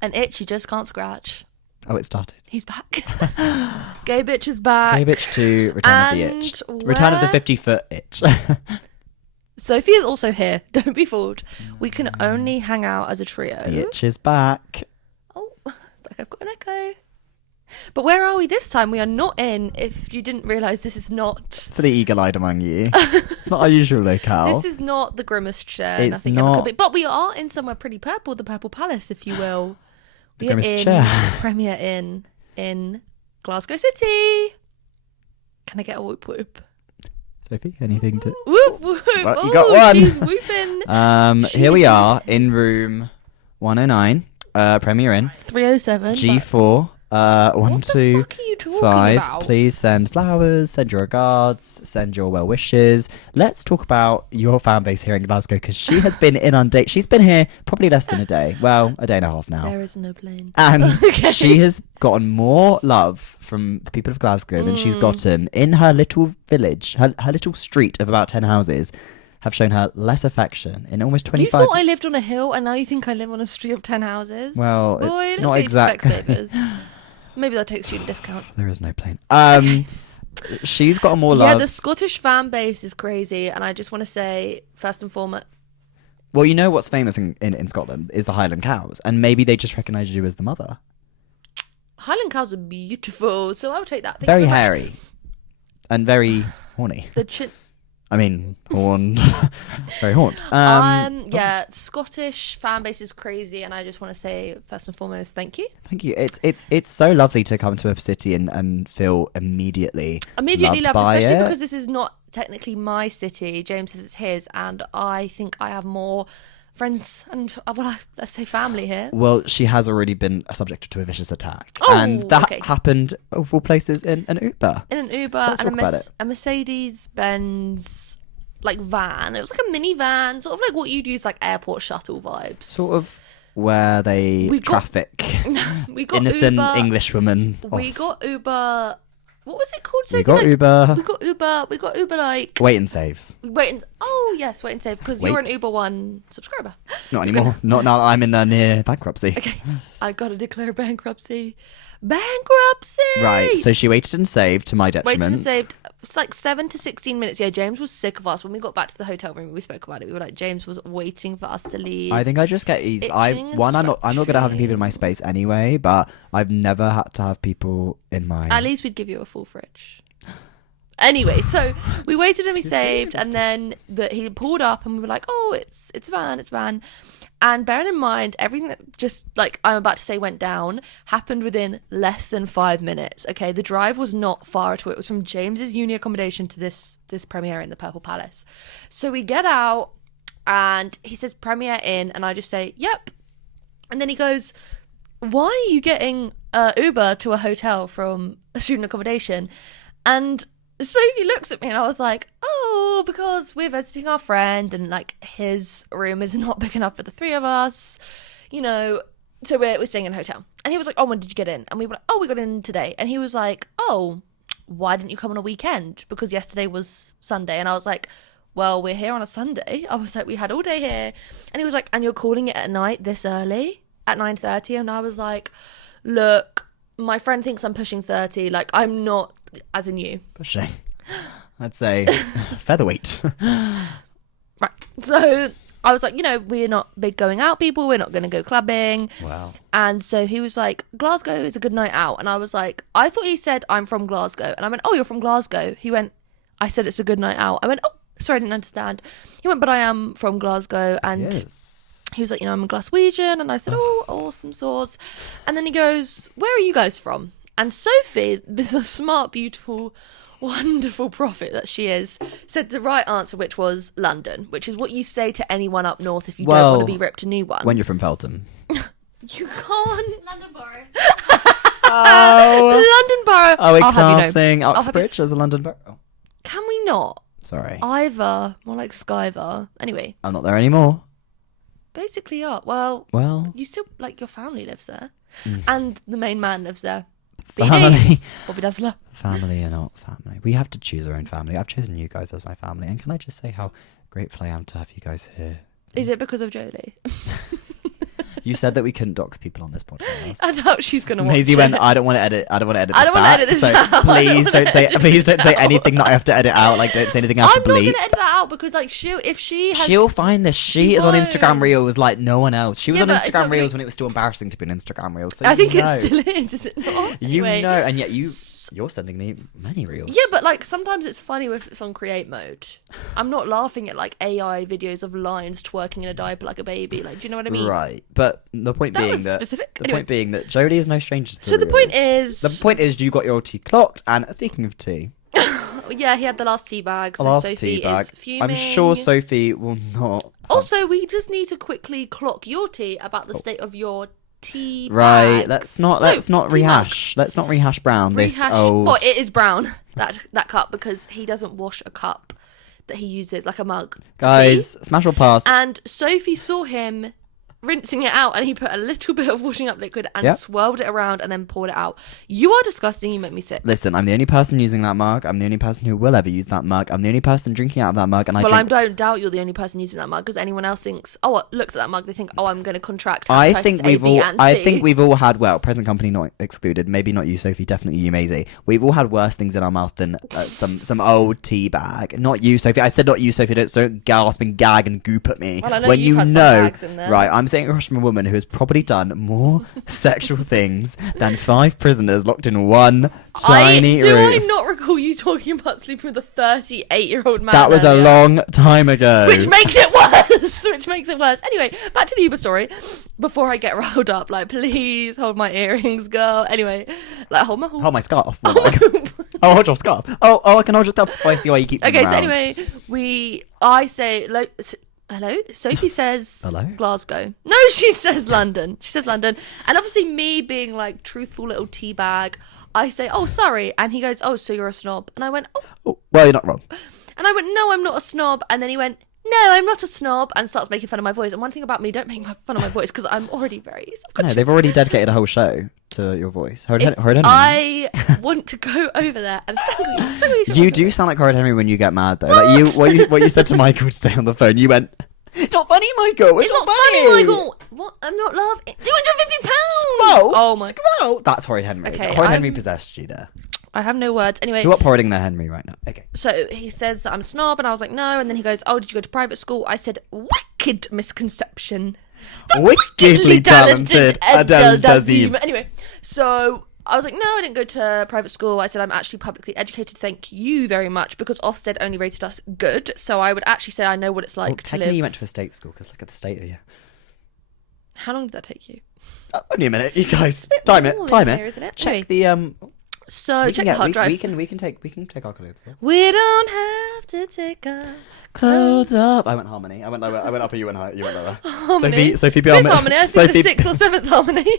An itch you just can't scratch. Oh, it started. He's back. Gay bitch is back. Gay bitch 2, Return of the Itch. Return of the 50-foot itch. Sophie is also here. Don't be fooled. We can only hang out as a trio. The itch is back. Oh, it's like I've got an echo. But where are we this time? We are not in, if you didn't realise, this is not... For the eagle-eyed among you. It's not our usual locale. This is not the grimmest chair. It's Nothing not... ever could be. But we are in somewhere pretty purple, the Purple Palace, if you will. The we are grimmest in chair. Premier Inn in Glasgow City. Can I get a whoop whoop? Sophie, anything to... Whoop whoop. Well, you got one. She's whooping. Here we are in room 109, Premier Inn. 307. G4. 1, What the 2, fuck are you talking 5. about? Please send flowers, send your regards, send your well wishes. Let's talk about your fan base here in Glasgow, because she has been inundated. She's been here probably less than a day. Well, a day and a half now. There is no plane. And Okay. she has gotten more love from the people of Glasgow than she's gotten in her little village. Her little street of about 10 houses have shown her less affection in almost 25... You thought I lived on a hill, and now you think I live on a street of 10 houses? Well, Boy, it's let's not get exact. Specsavers. Maybe they'll take student discount. There is no plane. She's gotten more love. Yeah, the Scottish fan base is crazy, and I just want to say, first and foremost... Well, you know what's famous in Scotland is the Highland cows, and maybe they just recognised you as the mother. Highland cows are beautiful, so I'll take that. Thank Very you very much. hairy. And very horny. I mean, horned. Very horned. Yeah, Scottish fan base is crazy, and I just want to say, first and foremost, thank you. Thank you. It's so lovely to come to a city and feel immediately loved, by especially it. because this is not technically my city. James says it's his, and I think I have more friends and let's say family here. Well, she has already been subject to a vicious attack, Oh, and that okay. happened of all places in an Uber. In an Uber. Let's and talk about it. a Mercedes-Benz like van. It was like a minivan, sort of like what you'd use like airport shuttle vibes. Sort of where they traffic we got innocent Uber, English women. We got Uber. What was it called? We got Uber. We got Uber like Wait and save. wait and save, because you're an Uber One subscriber. Not anymore. Not now. I'm in near bankruptcy. Okay, I gotta declare bankruptcy. Right. So she waited and saved to my detriment. Waited and saved. It's like 7 to 16 minutes. Yeah, James was sick of us. When we got back to the hotel room, we spoke about it. We were like, James was waiting for us to leave. I think I just get easy. I'm not good at having people in my space anyway, but I've never had to have people in my... At least we'd give you a full fridge. Anyway, so we waited and we saved, and then he pulled up and we were like, oh, it's van. And bearing in mind, everything that just, like, I'm about to say went down happened within less than 5 minutes, okay? The drive was not far at all. It was from James's uni accommodation to this premiere in the Purple Palace. So we get out, and he says, Premier Inn, and I just say, yep. And then he goes, why are you getting Uber to a hotel from a student accommodation? And Sophie looks at me, and I was like, oh, because we're visiting our friend, and like his room is not big enough for the three of us, you know, so we're staying in a hotel. And he was like, oh, when did you get in? And we were like, oh, we got in today. And he was like, oh, why didn't you come on a weekend? Because yesterday was Sunday. And I was like, well, we're here on a Sunday. I was like, we had all day here. And he was like, and you're calling it at night this early at 9:30? And I was like, look, my friend thinks I'm pushing 30. Like, I'm not, as in you. Pushing. I'd say featherweight. Right. So I was like, you know, we're not big going out people. We're not going to go clubbing. Wow. And so he was like, Glasgow is a good night out. And I was like, I thought he said, I'm from Glasgow. And I went, oh, you're from Glasgow. He went, I said it's a good night out. I went, oh, sorry, I didn't understand. He went, but I am from Glasgow. And yes. He was like, you know, I'm a Glaswegian. And I said, oh, awesome sauce. And then he goes, where are you guys from? And Sophie, this is a smart, beautiful, wonderful prophet that she is, said the right answer, which was London, which is what you say to anyone up north if you don't want to be ripped a new one. When you're from Feltham. You can't. London Borough. London Borough. Are we I'll have you know. classing Uxbridge as a London borough? Can we not? Sorry. Either. More like Skyver. Anyway. I'm not there anymore. Basically, yeah. Well, you still, like, your family lives there. And the main man lives there. Family. Bobby Dazzler. Family or not family. We have to choose our own family. I've chosen you guys as my family. And can I just say how grateful I am to have you guys here? Is it because of Jolie? You said that we couldn't dox people on this podcast. I doubt she's gonna watch Maisie it. went, I don't want to edit. I don't want to edit. I don't want to edit this so out. Please don't say anything that I have to edit out. Like, don't say anything I have I'm to not bleep. gonna edit that out because like if she has, She'll find this. She is on Instagram won't. Reels like no one else. She was Yeah, on but it's Instagram not Reels really- when it was still embarrassing to be on Instagram Reels. So I think you it know. still is it not? You Anyway. know, and yet you're sending me many Reels. Yeah, but like sometimes it's funny if it's on create mode. I'm not laughing at like AI videos of lions twerking in a diaper like a baby. Like, do you know what I mean? Right, but the point That being was that specific. the Anyway. point being that Jodie is no stranger to So the point Reels. is- the point is you got your tea clocked. And speaking of tea, Yeah, he had the last tea bag. So last Sophie tea bag. is fuming. I'm sure Sophie will not. Also, we just need to quickly clock your tea about the state of your tea. Right, bags. let's not No, rehash. tea mug. Let's not rehash Brown. This Rehash. old. Oh, it is brown. That cup because he doesn't wash a cup that he uses like a mug. for Guys, tea. smash or pass. And Sophie saw him rinsing it out and he put a little bit of washing up liquid and Yep. swirled it around and then poured it out. You are disgusting. You make me sick. Listen, I'm the only person using that mug. I'm the only person who will ever use that mug. I'm the only person drinking out of that mug, and Well, I drink. don't doubt you're the only person using that mug because anyone else thinks, looks at that mug, they think, I'm going to contract. I hepatitis think A, we've B, all. and I C. think we've all had. Well, present company not excluded. Maybe not you, Sophie. Definitely you, Maisie. We've all had worse things in our mouth than some old tea bag. Not you, Sophie. I said not you, Sophie. Don't gasp and gag and goop at me. Well, I know when you've you had some know, bags in there. right? I'm sitting across from a woman who has probably done more sexual things than 5 prisoners locked in one tiny Do room. I not recall you talking about sleeping with a 38-year-old man? That was a earlier? long time ago. Which makes it worse. Which makes it worse. Anyway, back to the Uber story. Before I get riled up, like, please hold my earrings, girl. Anyway, like, hold my. Hold my scarf. Oh my God. Oh, hold your scarf. Oh, I can hold your scarf. Oh, I see why you keep them Okay, so around. anyway, I say, hello? Sophie says Hello? Glasgow. No, she says London. She says London. And obviously me being like truthful little tea bag, I say, oh, sorry. And he goes, oh, so you're a snob. And I went, oh. Oh, well, you're not wrong. And I went, no, I'm not a snob. And then he went, no, I'm not a snob. And starts making fun of my voice. And one thing about me, don't make fun of my voice because I'm already very No, subconscious. they've already dedicated a whole show to your voice. Horrid If Henry. I want to go over there and You do sound like Horrid Henry when you get mad, though. Like what you said to Michael today on the phone. You went, "It's not funny, Michael. It's not funny, Michael. What? I'm not laughing. £250. Squirrel? Oh my. Squirrel. That's Horrid Henry. Okay, Horrid Henry I'm- possessed you there. I have no words. Anyway, You're upholding their Henry right now. Okay. so he says that I'm a snob, and I was like, no. And then he goes, oh, did you go to private school? I said, wicked misconception. The Wickedly talented Adele Dazeem. Anyway, so I was like, no, I didn't go to private school. I said, I'm actually publicly educated. Thank you very much, because Ofsted only rated us good. So I would actually say I know what it's like Well, to technically, live. you went to a state school because look at the state of you. How long did that take you? Only a minute, you guys. bit Time more it. in Time here, it. isn't it? Check Anyway. the So We check can the hard drive. we can take our clothes off. We don't have to take a Clothes up. I went harmony. I went lower. I went upper. You went higher. You went lower. harmony. Sophie, be Fifth on it. harmony. I think Sophie, the 6th or 7th harmony.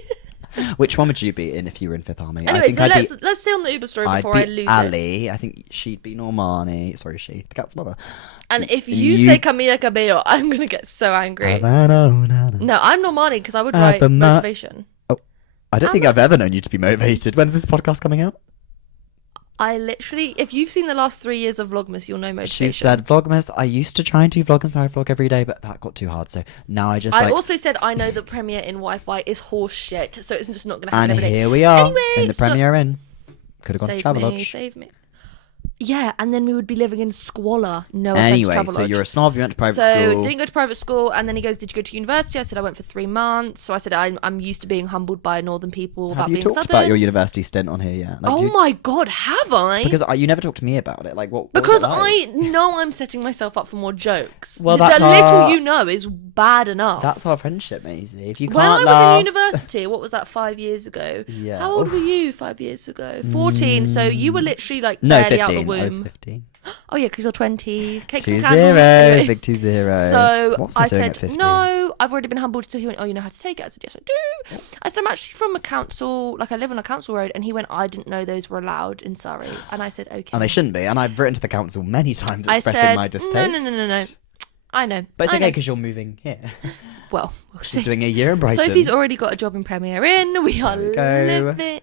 which one would you be in if you were in 5th harmony? I Anyway, think so I'd let's stay on the Uber story I'd before be I lose it. Ali. I think she'd be Normani. Sorry, she. The cat's mother. And if you You- say Camila Cabello, I'm gonna get so angry. No, I'm Normani because I would write motivation. I don't think I've ever known you to be motivated. When's this podcast coming out? I literally, if you've seen the last 3 years of Vlogmas, you'll know motivation. She said, Vlogmas, I used to try and do vlog and vlog every day, but that got too hard. So now I just I like... also said I know the premiere in Wi-Fi is horse shit, so it's just not gonna happen And every day. here we are Anyway, in the so- premiere in. Could have gone to Save Travelodge. me, save me. Yeah, and then we would be living in squalor. No offense, Anyway, Travelodge. so you're a snob, you went to private So school. didn't go to private school, and then he goes, "Did you go to university?" I said, "I went for 3 months." So I said, "I'm used to being humbled by northern people Have about you being talked southern." about your university stint on here yet? Like, Oh my god, have I? Because you never talked to me about it. Like, what was Because it like? I know I'm setting myself up for more jokes. Well, the that's little our- you know is bad enough. That's our friendship, Maisie. If you can't when I was laugh... in university, what was that, 5 years ago? Yeah. How old were you 5 years ago? 14. So you were literally like No, barely 15. out the womb. I was 15. Oh yeah, because you're 20. Cakes 2-0. and candles. Anyway. Big 2-0. So What was I doing said, at 15? no, I've already been humbled. So he went, oh, you know how to take it? I said, yes, I do. I said, I'm actually from a council, like I live on a council road. And he went, I didn't know those were allowed in Surrey. And I said, okay. And they shouldn't be. And I've written to the council many times I expressing said, my distaste. no. I know. But it's I okay know. because you're moving here. Well, we'll see. She's doing a year in Brighton. Sophie's already got a job in Premier Inn. We are There we go. living.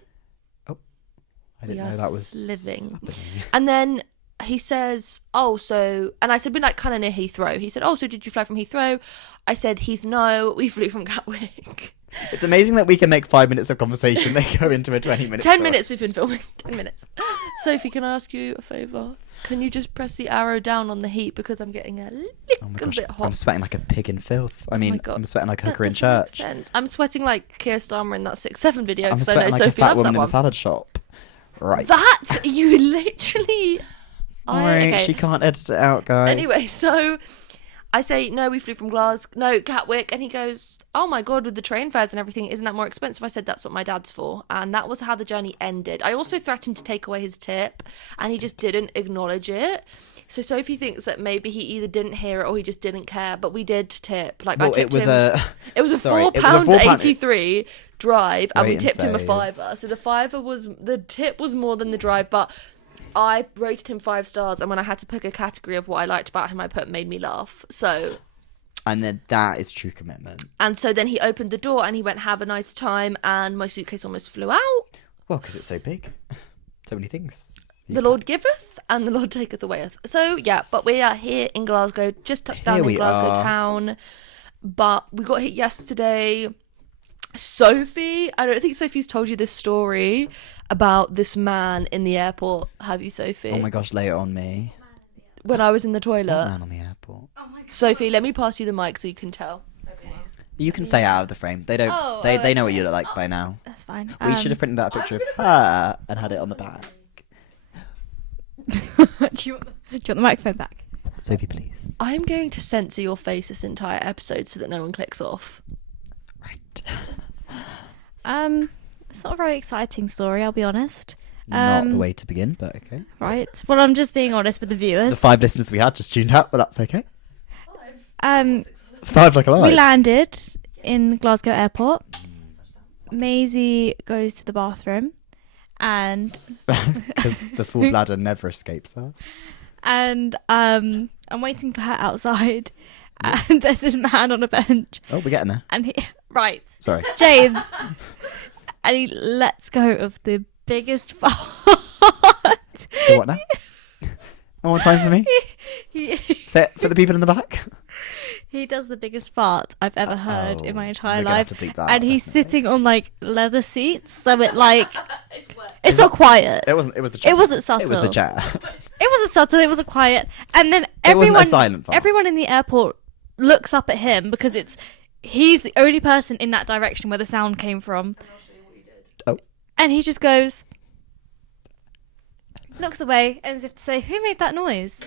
I didn't We know are that was living. happening. And then he says, oh, so, and I said, we're like kind of near Heathrow. He said, oh, so did you fly from Heathrow? I said, Heath, no, we flew from Gatwick. It's amazing that we can make 5 minutes of conversation. They go into a 20-minute 10 minutes we've been filming. 10 minutes. Sophie, can I ask you a favour? Can you just press the arrow down on the heat because I'm getting a little bit hot. I'm sweating like a pig in filth. I mean, I'm sweating like a hooker in That doesn't make church. sense. I'm sweating like Keir Starmer in that 6-7 video I'm because I know sweating like Sophie a fat loves woman that in a one. salad shop. Right. That you literally. Right, she can't edit it out, guys. Anyway, so I say, no, we flew from Glasgow, no, Gatwick, and he goes, oh my God, with the train fares and everything, isn't that more expensive? I said, that's what my dad's for. And that was how the journey ended. I also threatened to take away his tip, and he just didn't acknowledge it. So Sophie thinks that maybe he either didn't hear it or he just didn't care, but we did tip. Like, Well, I tipped it was him. It was a sorry, it was a £4.83 drive, and we Wait and tipped him a save. £5. So the tip was more than the drive, but I rated him 5 stars, and when I had to pick a category of what I liked about him, I put made me laugh. So, And then that is true commitment. and so then he opened the door and he went, have a nice time, and my suitcase almost flew out. Well, because it's so big. So many things. The Lord giveth and the Lord taketh away. So yeah, but we are here in Glasgow, just touched down Here in we Glasgow are. town. But we got hit yesterday. Sophie, I don't think Sophie's told you this story about this man in the airport. Have you, Sophie? Oh my gosh, lay it on me. When I was in the What toilet. man on the airport? Sophie, let me pass you the mic so you can tell. You can stay out of the frame. They don't. Oh, They know what you look like by now. That's fine. We should have printed out a picture of her and had it on the back. do you want the microphone back? Sophie, please. I'm going to censor your face this entire episode so that no one clicks off. Right. It's not a very exciting story, I'll be honest. Not the way to begin, but okay. Right. Well, I'm just being honest with the viewers. The 5 listeners we had just tuned out, but that's okay. 5 like a lie. we landed in Glasgow Airport. Maisie goes to the bathroom, and Because the full bladder never escapes us. I'm waiting for her outside, and there's this man on a bench, Oh, we're getting there. and right, Sorry. James, and he lets go of the biggest fart. So what now? One more time for me. he, Say it for the people in the back. he does the biggest fart I've ever heard in my entire we're gonna have life, to bleep that and out, he's definitely. sitting on like leather seats, so it's not quiet. It wasn't. It was the chair. It wasn't subtle. It was the chair. It wasn't subtle. It wasn't quiet. And then It wasn't a everyone, silent fart. everyone in the airport looks up at him because he's the only person in that direction where the sound came from. Oh. And he just goes, looks away, and as if to say, "Who made that noise?"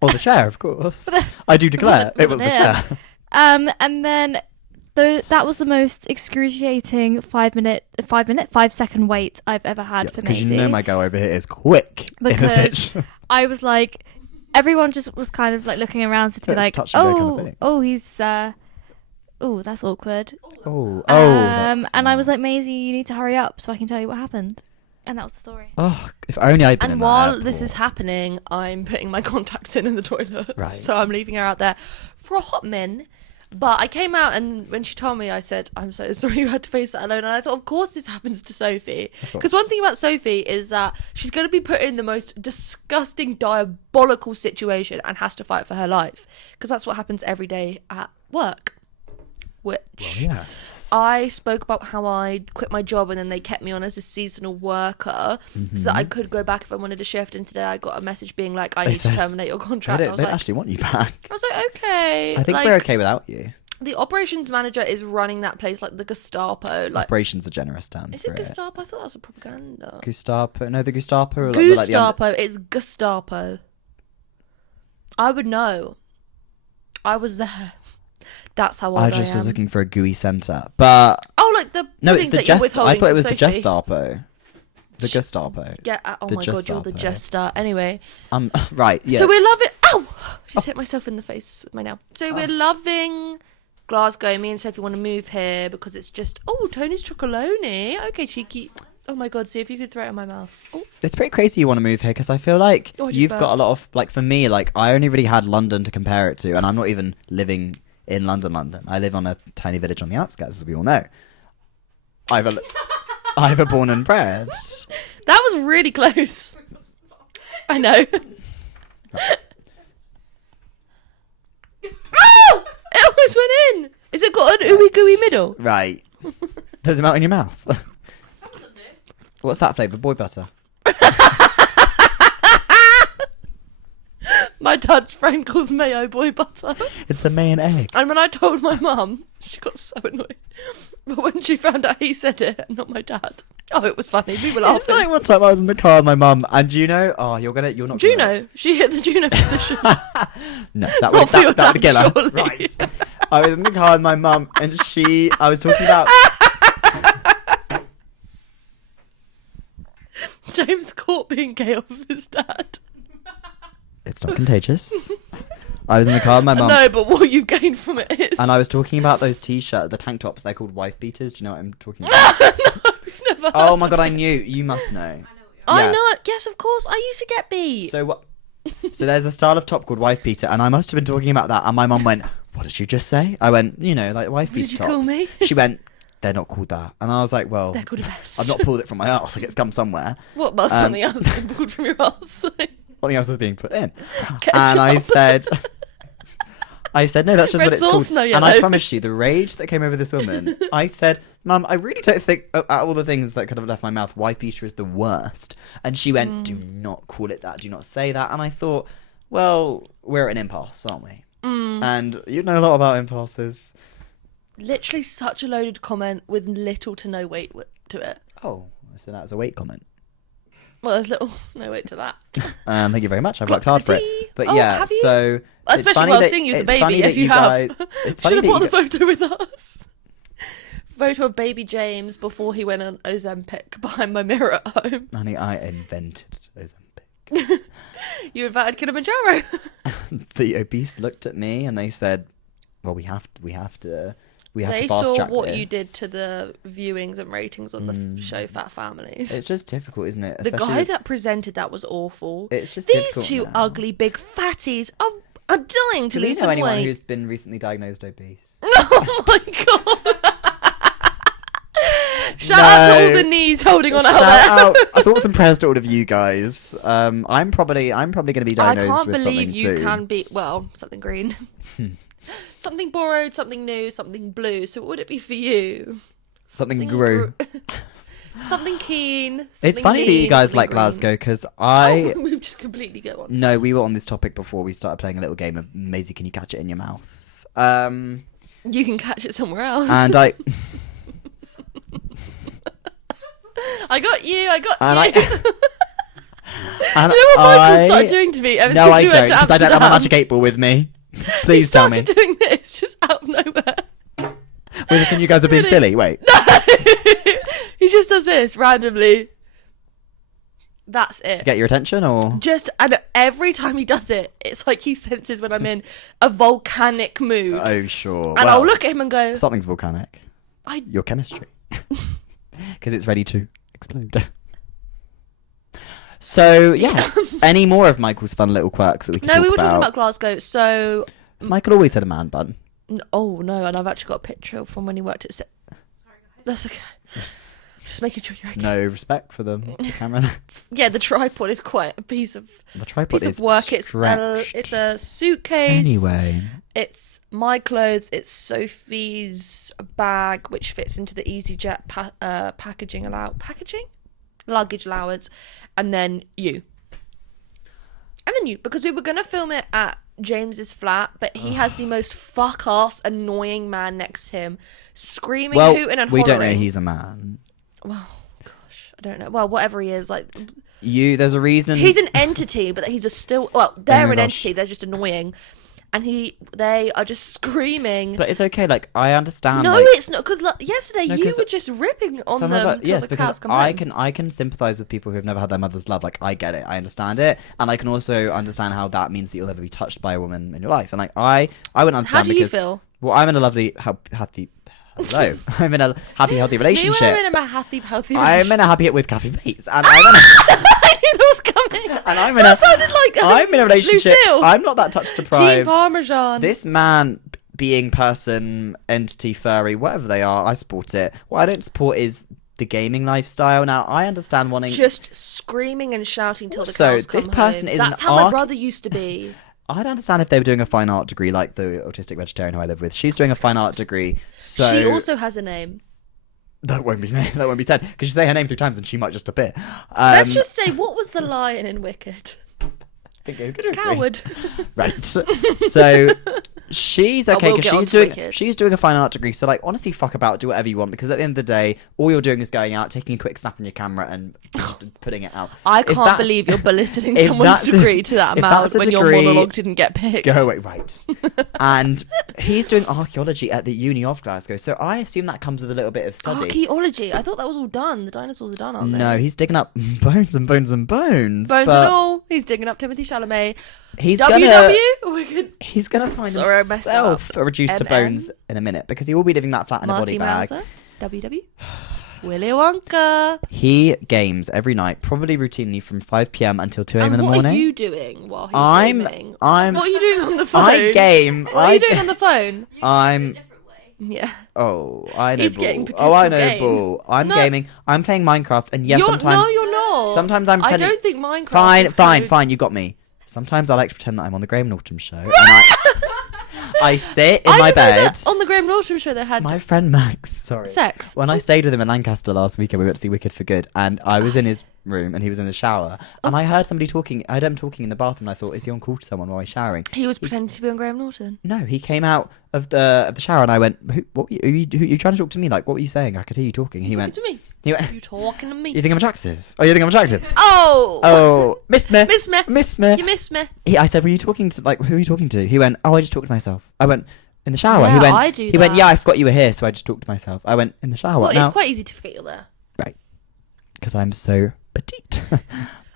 Well, the chair, of course. I do declare it was the wasn't chair. And then that was the most excruciating 5-second wait I've ever had for Because Maisie. you know my girl over here is quick in a Because sitch. I was like, everyone just was kind of like looking around to be It's like, touch and go kind of thing. he's, that's awkward. Oh, And I was like, Maisie, you need to hurry up so I can tell you what happened. And that was the story. oh, if only I'd been in And that while airport. this is happening, I'm putting my contacts in the toilet. Right. So I'm leaving her out there for a hot min. But I came out, and when she told me, I said, I'm so sorry you had to face that alone. And I thought, of course this happens to Sophie. Because one thing about Sophie is that she's going to be put in the most disgusting, diabolical situation and has to fight for her life. Because that's what happens every day at work. Which yeah. I spoke about how I quit my job and then they kept me on as a seasonal worker so that I could go back if I wanted a shift. And today I got a message being like, I need to terminate your They contract. I don't, was they like, actually want you back. okay. I think like, we're okay without you. The operations manager is running that place like the Gestapo. Like, Operation's a generous term is for it Gestapo? I thought that was a propaganda. Gestapo? No, the Gestapo. Are like, like the Gestapo. It's Gestapo. I would know. I was there. That's how old I I just was am. looking for a GUI centre, but Oh, like the no, it's puddings the that you're Gestapo. I withholding thought it from was the Sophie. Gestapo. The Gestapo. Yeah. Oh The my god, you're the Gestapo. jester. Anyway. Right. Yeah. So we're loving. Ow! Just hit myself in the face with my nail. So we're loving Glasgow. Me and Sophie want to move here because it's just. Oh, Tony's chocolonely. Okay, cheeky. Oh my god, see if you could throw it in my mouth. Oh, It's pretty crazy you want to move here because I feel like Oh, I just you've got a burped. lot of like for me like I only really had London to compare it to, and I'm not even living in London. I live on a tiny village on the outskirts, as we all know. Either born and bred. that was really close. I know. Oh! It almost went in. Is it got an ooey gooey middle? Right. Does it melt in your mouth? What's that flavour? Boy butter. My dad's friend calls mayo boy butter. It's a May and egg. And when I told my mum, she got so annoyed. But when she found out he said it, and not my dad. Oh, it was funny. We were laughing. It's like one time I was in the car with my mum, and Juno. Oh, you're not. Juno. She hit the Juno position. No, that Not would for your that would dad, kill her. surely. Right. I was in the car with my mum, and I was talking about. James caught being gay off of his dad. It's not contagious. I was in the car with my mum. No, but what you've gained from it is. And I was talking about those t-shirts, the tank tops. They're called wife beaters. Do you know what I'm talking about? No, I've never heard Oh my of god, I it. knew. You must know. I Yeah. know it. Yes, of course. I used to get beat. So what? So there's a style of top called wife beater, and I must have been talking about that. And my mum went, "What did you just say?" I went, like wife What beater did you tops. call me? She went, "They're not called that." And I was like, "Well, They're called a vest. I've not pulled it from my arse. Like it's come somewhere. What about something else been pulled from your ass? Something else is being put in." Ketchup. And I said, no, that's just Red what it's sauce, called. no And I yellow. promise you, the rage that came over this woman, I said, "Mum, I really don't think, out of all the things that could have left my mouth, wife beater is the worst." And she went, "Do not call it that. Do not say that." And I thought, well, we're at an impasse, aren't we? And you know a lot about impasses. Literally such a loaded comment with little to no weight to it. Oh, so that was a weight comment. Well, there's little no weight to that. Thank you very much. I've worked hard for it. But Oh, yeah, have you? so it's Especially funny while that- seeing you as a it's funny baby, that as you guys- have. It's funny Should have that brought you the photo with us. Photo of baby James before he went on Ozempic behind my mirror at home. Honey, I invented Ozempic. You invited Kilimanjaro. The obese looked at me and they said, "Well, we have to They fast saw track what this." you did to the viewings and ratings on the show Fat Families. It's just difficult, isn't it? The Especially guy with- that presented that was awful. It's just These difficult two now. ugly big fatties are dying to Do you lose know some anyone weight. who's been recently diagnosed obese? Oh my god! Shout out to all No. the knees holding on out Shout there. out! Thoughts and prayers to all of you guys. I'm probably going to be I diagnosed can't with believe something you soon. can be something green, something borrowed, something new, something blue. So what would it be for you? Something grew. Something keen. It's something funny that you lean, guys something like green. Glasgow because Oh, we've just completely go on. No, we were on this topic before we started playing a little game of Maisie, can you catch it in your mouth? You can catch it somewhere else. And I I got you. I got And you. and You know what Michael I started doing to me ever No, since I we don't, went to because I don't have a Amsterdam? magic 8 ball with me. He Please tell me. started doing this just out of nowhere. Was this when you guys were being Really? silly? Wait. He just does this randomly. That's it. To get your attention or? Just and every time he does it, it's like he senses when I'm in a volcanic mood, Oh, sure. and Well, I'll look at him and go, something's volcanic. I- Your chemistry. Because it's ready to explode. So, yes. Any more of Michael's fun little quirks that we can "No, talk we were about? talking about Glasgow." So, Michael always had a man bun. oh no, and I've actually got a picture from when he worked at. That's okay. Just making sure you're okay. No respect for them. The camera. Yeah, the tripod is quite a piece of The tripod piece is of work. stretched. It's a suitcase. Anyway. It's my clothes. It's Sophie's bag, which fits into the EasyJet packaging luggage allowance, and then you. Because we were gonna film it at James's flat, but he has the most fuck ass annoying man next to him, screaming, Well, hooting, and we hollering. don't know he's a man. Well, gosh, I don't know. Well, whatever he is, like There's a reason. he's an entity, but he's they're my an gosh. entity. They're just annoying, and they are just screaming. But it's okay. Like I understand. No, like, it's not, because yesterday No, you 'cause were just ripping on some them of it, till yes, the because cows come I home. can sympathise with people who have never had their mother's love. Like I get it, I understand it, and I can also understand how that means that you'll never be touched by a woman in your life. And like I wouldn't understand How do you because feel? well, I'm in a lovely happy. Hello, I'm in a happy healthy Me relationship. when I'm in a healthy I'm in a happy with Kathy Bates, and I'm in a, I knew that was coming. and I'm in That a sounded like I'm in a relationship. Lucille. I'm not that touch Jean deprived. Parmesan. This man, being person, entity, furry, whatever they are, I support it. What I don't support is the gaming lifestyle. Now, I understand wanting... Just screaming and shouting till the Also, cows come this person home. is an That's how my arch- brother used to be. I'd understand if they were doing a fine art degree, like the autistic vegetarian who I live with. She's doing a fine art degree, so... She also has a name. That won't be said, because you say her name 3 times and she might just appear. Let's just say, what was the lion in Wicked? Coward. Right. So she's okay we'll because get onto Wicked. she's doing a fine art degree. So like, honestly, fuck about, do whatever you want, because at the end of the day, all you're doing is going out, taking a quick snap on your camera and putting it out. I If can't that's- believe you're belittling if someone's that's a- degree to that if amount that's a when your degree- monologue didn't get picked. Go away, right? And he's doing archaeology at the uni of Glasgow. So I assume that comes with a little bit of study. Archaeology. I thought that was all done. The dinosaurs are done, aren't they? No, he's digging up bones and bones and bones. Bones but and all. He's digging up Timothy Chalamet. He's WW. gonna Wicked. he's gonna find Sorry, I messed himself up. reduced to MM. bones in a minute, because he will be living that flat in a Marty body bag. Mouser. WW. Willy Wonka. He games every night, probably routinely from 5 p.m. until 2 a.m. in And the what morning. are you doing while he's I'm- gaming? I'm- What are you doing on the phone? I game. What are you doing on the phone? I'm. Yeah. Oh, I know. He's Bull. getting Oh, I know. potential game. Bull. I'm No. gaming. I'm playing Minecraft, and yes, You're sometimes. not. Sometimes I'm I pretending. don't think Minecraft. Fine, is fine, code. fine. You got me. Sometimes I like to pretend that I'm on the Graham Norton show, and I sit in I my didn't know bed. that on the Graham Norton show they had My friend Max, sorry. sex. When I stayed with him in Lancaster last weekend, we went to see Wicked for Good, and I was in his room and he was in the shower, and I heard somebody talking. I heard him talking in the bathroom, and I thought, is he on call to someone while he's showering? He was pretending to be on Graham Norton. No, he came out of the shower, and I went, "What? Who you trying to talk to me? Like, what were you saying? I could hear you talking." He went, to me. he went, You talking to me? "You think I'm attractive? Oh, you think I'm attractive? Oh. Oh, miss me, Miss me. miss me." You missed me. I said, "Were you talking to who are you talking to?" He went, "Oh, I just talked to myself." I went, "In the shower." Yeah, he went, I do He went, that. "Yeah, I forgot you were here, so I just talked to myself." I went, "In the shower." Well, Now, it's quite easy to forget you're there. right, because I'm so petite.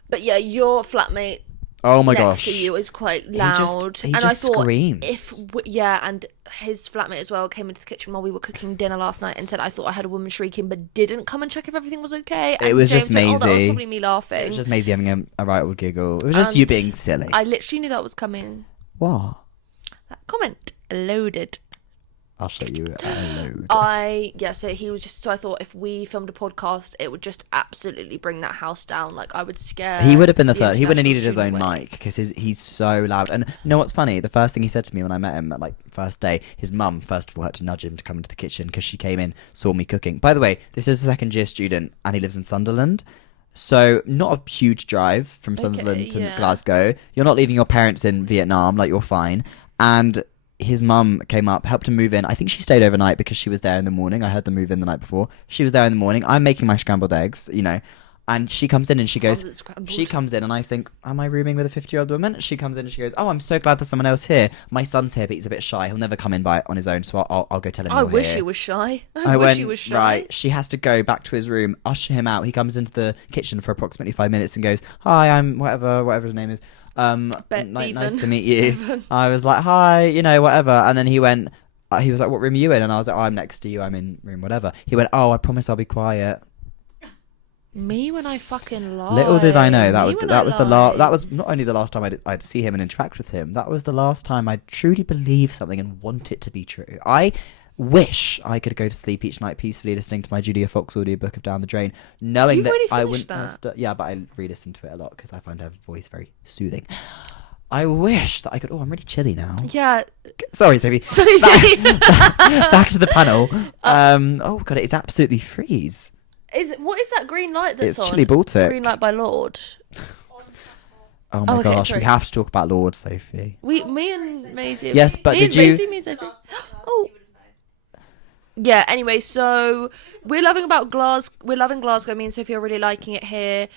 But yeah, your flatmate Oh my next gosh. to you is quite He loud. just and I thought screamed. and his flatmate as well came into the kitchen while we were cooking dinner last night and said, I thought I heard a woman shrieking, but didn't come and check if everything was okay. And It was James just went, oh, that was Maisie. probably me laughing. It was just Maisie having a right old giggle. It was just And you being silly. I literally knew that was coming. What? That comment loaded. I'll show you a load. So he was just, so I thought if we filmed a podcast, it would just absolutely bring that house down. Like I would scare. He would have been the third. He would have international needed his own student away. mic because he's so loud. And you know what's funny? The first thing he said to me when I met him, like first day, his mum first of all had to nudge him to come into the kitchen because she came in, saw me cooking. By the way, this is a second year student and he lives in Sunderland. So not a huge drive from Sunderland to yeah. Glasgow. You're not leaving your parents in Vietnam, like you're fine. And his mum came up, helped him move in. I think she stayed overnight because she was there in the morning. I heard them move in the night before. She was there in the morning. I'm making my scrambled eggs, and she comes in and she goes, she comes in and I think, am I rooming with a 50-year-old woman? She comes in and she goes, oh, I'm so glad there's someone else here. My son's here, but he's a bit shy. He'll never come in on his own, so I'll go tell him I you're wish here. he was shy. I wish went, he was shy. right, she has to go back to his room, usher him out. He comes into the kitchen for approximately 5 minutes and goes, hi, I'm whatever his name is. Nice Bevan. to meet you. Bevan. I was like, hi, whatever. And then he went, he was like, what room are you in? And I was like, oh, I'm next to you. I'm in room whatever. He went, oh, I promise I'll be quiet. Me when I fucking lie. Little did I know that that was not only the last time I'd see him and interact with him. That was the last time I truly believed something and want it to be true. I wish I could go to sleep each night peacefully listening to my Julia Fox audiobook of Down the Drain, knowing You've that already I finished wouldn't have that? to. Yeah, but I re-listen to it a lot because I find her voice very soothing. I wish that I could. Oh, I'm really chilly now. Yeah. Sorry, Sophie. Sophie. Back to the panel. Oh god, it's absolutely freeze. What is that green light that's It's on? Chilly Baltic. Green light by Lord. Oh my Okay, gosh, sorry. we have to talk about Lord, Sophie. Me and Maisie. Yes, but me did and you- Maisie, me and Sophie. Oh. Yeah. Anyway, so we're loving Glasgow. Me and Sophie are really liking it here.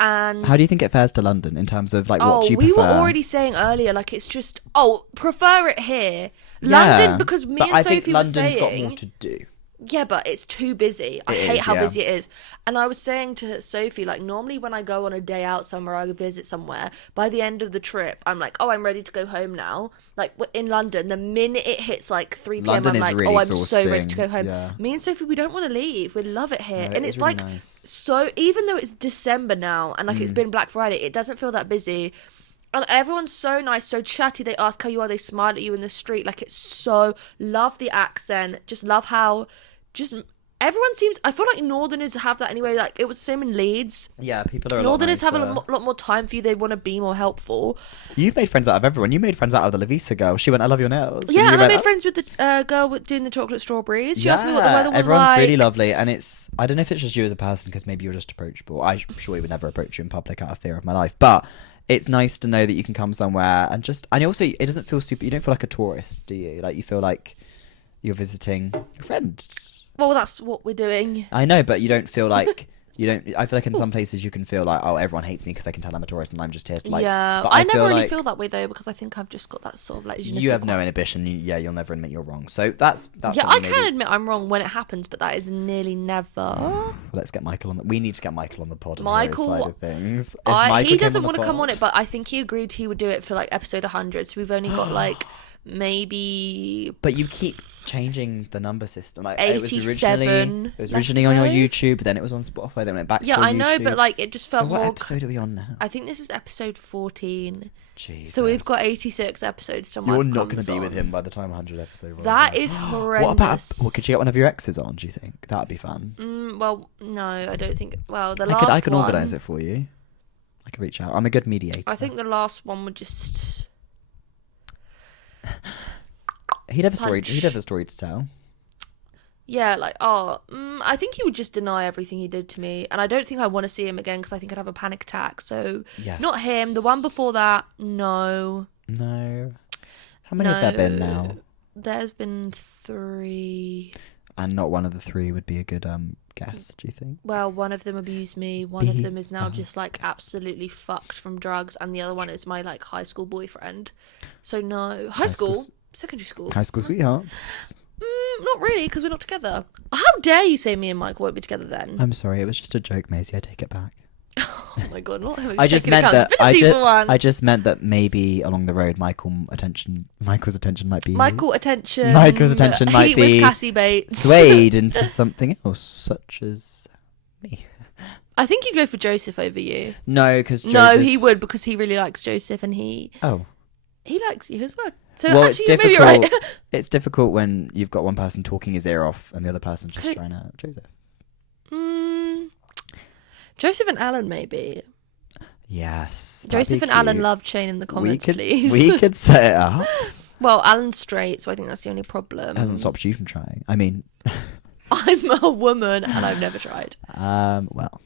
And How do you think it fares to London in terms of like what do you we prefer? were already saying earlier, like it's just prefer it here. Yeah, London, because me but and I Sophie think were London's got saying, more to do. yeah, but it's too busy. I It hate is, how yeah. busy it is. And I was saying to Sophie, like, normally when I go on a day out somewhere, I visit somewhere, by the end of the trip, I'm like, oh, I'm ready to go home now. Like, in London, the minute it hits, like, 3 p.m., London I'm is like, really oh, I'm so ready to exhausting. go home. Yeah. Me and Sophie, we don't want to leave. We love it here. No, and it it's is really like, nice. so, even though it's December now, and, like, it's been Black Friday, it doesn't feel that busy. And everyone's so nice, so chatty. They ask how you are. They smile at you in the street. Like, it's so... Love the accent. Just love how... Just everyone seems. I feel like Northerners have that anyway. Like it was the same in Leeds. Yeah, people are a Northerners lot have a nicer. lot more time for you. They want to be more helpful. You've made friends out of everyone. You made friends out of the Lavisa girl. She went, "I love your nails." Yeah, you and I went, made "Oh." friends with the girl doing the chocolate strawberries. She asked me what the Yeah, weather was everyone's like. really lovely, and it's. I don't know if it's just you as a person because maybe you're just approachable. I surely would never approach you in public out of fear of my life, but it's nice to know that you can come somewhere and just. And also, it doesn't feel super. You don't feel like a tourist, do you? Like you feel like you're visiting a friend. Well, that's what we're doing. I know, but you don't feel like you don't. I feel like in some places you can feel like, oh, everyone hates me because they can tell I'm a tourist and I'm just here to like. Yeah, but I never really like feel that way though because I think I've just got that sort of like. you have no inhibition. You'll never admit you're wrong. So that's. Yeah, I something can maybe- admit I'm wrong when it happens, but that is nearly never. Well, let's get Michael on. We need to get Michael on the pod. Michael- on his side of things. If Michael He came doesn't on want the to come on pod- it, but I think he agreed he would do it for like episode 100. So we've only got like maybe But you keep changing the number system. Like 87 it was left originally to on your go. YouTube, then it was on Spotify, then it went back. yeah, to I know, YouTube. but like it just So felt what more. episode are we on now? I think this is episode 14. Jesus. So we've got 86 episodes till You're Mike not going comes to be with on. him by the time 100 episode rolls That around. is What about? horrendous. What could you get one of your exes on? Do you think that'd be fun? Well, no, I don't think. Well, the I last can one. organise it for you. I can reach out. I'm a good mediator. I think the last one would just. he'd have a story. punch. He'd have a story to tell. Yeah, like, I think he would just deny everything he did to me. And I don't think I want to see him again because I think I'd have a panic attack. So, Yes. not him. The one before that, no. No. How many have there been now? There's been 3. And not one of the 3 would be a good guess, do you think? Well, one of them abused me. One of them is now just, like, absolutely fucked from drugs. And the other one is my, like, high school boyfriend. So, no. High school? school- Secondary school? High school sweetheart. Not really, because we're not together. How dare you say me and Mike won't be together then? I'm sorry, it was just a joke, Maisie. I take it back. Oh my god, not having I just taken meant that accountability for one. I just meant that maybe along the road, Michael's attention might be Michael's attention might heat be with Cassie Bates. swayed into something else, such as me. I think he'd go for Joseph over you. No, because No, he would because he really likes Joseph and he Oh, likes you as well. So well, actually, it's maybe difficult. you're right. It's difficult when you've got one person talking his ear off and the other person just trying to Joseph. Joseph and Alan, maybe. Yes, that'd Joseph be and Alan cute. love Shane in the comments, we could, please. We could set it up. Well, Alan's straight, so I think that's the only problem. It hasn't stopped you from trying. I mean, I'm a woman and I've never tried. well,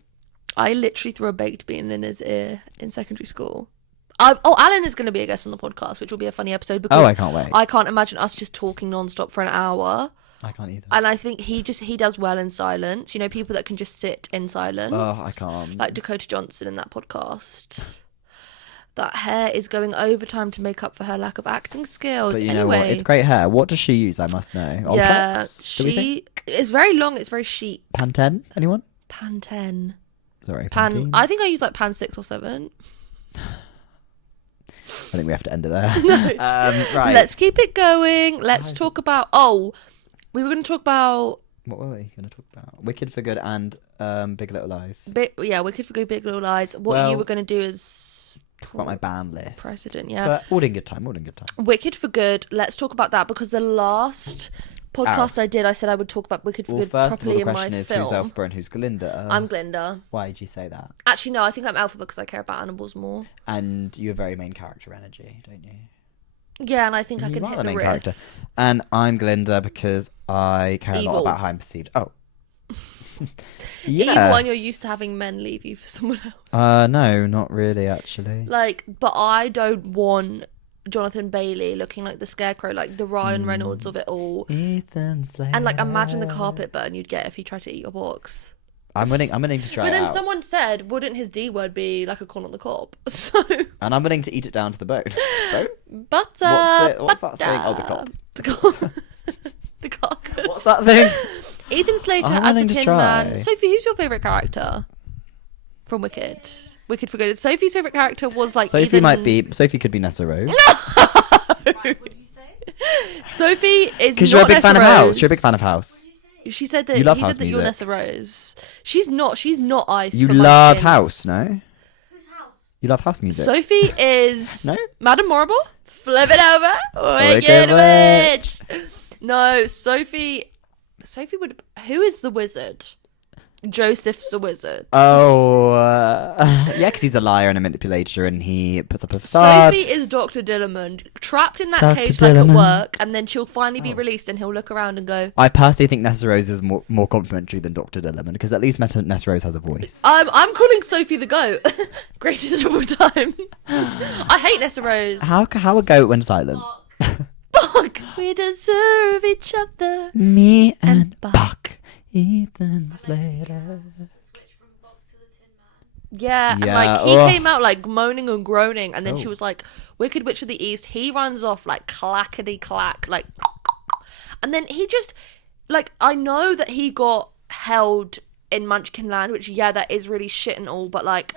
I literally threw a baked bean in his ear in secondary school. Alan is going to be a guest on the podcast, which will be a funny episode because I can't wait. I can't imagine us just talking non-stop for an hour. I can't either. And I think he does well in silence. You know, people that can just sit in silence. Oh, I can't. Like Dakota Johnson in that podcast. That hair is going overtime to make up for her lack of acting skills. But you anyway, know what? It's great hair. What does she use? I must know. yeah, Olaplex? Do we think? it's very long. It's very chic. Pantene? Anyone? Pantene. Sorry, Pan. Pantene? I think I use like Pan 6 or 7. I think we have to end it there. No. Right. Let's keep it going. Let's talk about. Oh, we were going to talk about. What were we going to talk about? Wicked for Good and Big Little Lies. Wicked for Good, Big Little Lies. What Well, you were going to do is Talk about my band list. president. Yeah. But all in good time. All in good time. Wicked for Good. Let's talk about that because the last podcast I did, I said I would talk about Wicked for Well, Good first of all, properly the in my question is film. who's Elphaba and who's Glinda? I'm Glinda. Why did you say that? Actually, no, I think I'm Alpha because I care about animals more. And you're very main character energy, don't you? Yeah, and I think I You can are hit the the main riff. character. And I'm Glinda because I care a lot Evil. about how I'm perceived. Oh. Evil and you're Yes. used to having men leave you for someone else. No, not really, actually. Like, but I don't want Jonathan Bailey looking like the Scarecrow, like the Ryan Reynolds of it all. Ethan Slater. And like, imagine the carpet burn you'd get if he tried to eat your box. I'm willing to try But it then out. someone said, wouldn't his D word be like a corn on the cob? So And I'm willing to eat it down to the bone. Bone? butter. What's that thing? Oh, the butter. cop. The cop. The carcass. What's that thing? Ethan Slater I'm as a willing to Tin try. Man. Sophie, who's your favourite character from Wicked? Wicked for Good. Sophie's favourite character was like Sophie Ethan... could be Nessa Rose. What did you say? Sophie is Because not you're a big Nessa fan of Rose. House. You're a big fan of House. She said that You love he house said that you're music. Nessa Rose. She's not Ice. You from my love Skins. House, no? Whose house? You love House music. Sophie is No? Madame Morrible. Flip it over. Wicked Wicked Witch. No, Sophie Sophie would. Who is the wizard? Joseph's the wizard. Oh, yeah, because he's a liar and a manipulator, and he puts up a facade. Sophie is Dr. Dillamond, trapped in that Dr. cage like at Dillamond. work, and then she'll finally be released, and he'll look around and go, I personally think Nessa Rose is more complimentary than Dr. Dillamond, because at least Nessa Rose has a voice. I'm calling Sophie the goat. Greatest of all time. I hate Nessa Rose. How a goat when silent? Fuck. We deserve each other. Me And and Buck. Buck. Ethan Slater. Switch from Bob to the Tin Man. Yeah, and Yeah, like he ugh. came out like moaning and groaning, and then she Oh. was like, "Wicked Witch of the East." He runs off like clackety clack, like, and then he just like I know that he got held in Munchkin Land, which yeah, that is really shit and all, but like.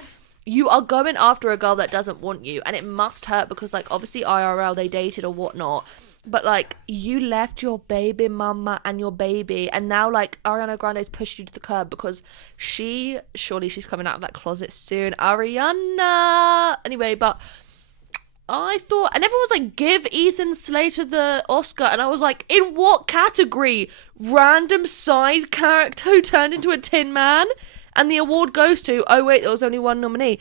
You are going after a girl that doesn't want you, and it must hurt because, like, obviously IRL they dated or whatnot, but like you left your baby mama and your baby, and now like Ariana Grande's pushed you to the curb because surely she's coming out of that closet soon. Ariana. Anyway, but I thought, and everyone was like, give Ethan Slater the Oscar, and I was like, in what category? Random side character who turned into a Tin Man? And the award goes to, oh wait, there was only one nominee.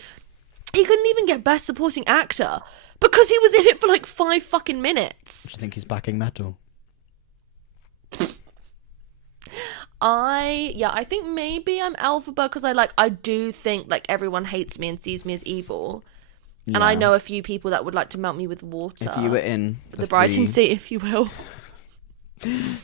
He couldn't even get Best Supporting Actor because he was in it for like 5 fucking minutes. I think he's backing metal. I think maybe I'm alphabet because I do think like everyone hates me and sees me as evil. And I Yeah. know a few people that would like to melt me with water. If you were in the Brighton Sea, if you will.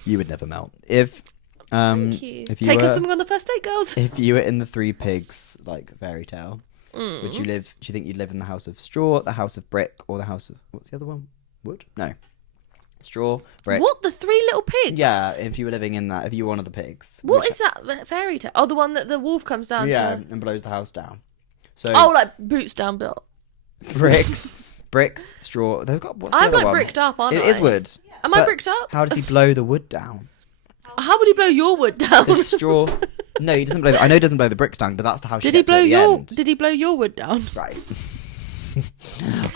you would never melt. If Thank you. if you Take were, us swimming on the first date, girls. if you were in the Three Pigs like fairy tale, Mm. would you live? Do you think you'd live in the house of straw, the house of brick, or the house of what's the other one? Wood? No. Straw, brick. What, the 3 little pigs? Yeah, if you were living in that, if you were one of the pigs. What which- is that fairy tale? Oh, the one that the wolf comes down Yeah, to. and blows the house down. So Oh, like boots down built. bricks, straw. There's got what's the I'm other like one? bricked up, aren't I? It is wood. Am I But bricked up? How does he blow the wood down? How would he blow your wood down? The straw. No, he doesn't blow. I know he doesn't blow the bricks down, but that's the house. Did you he get to blow at the your? end. Did he blow your wood down? Right.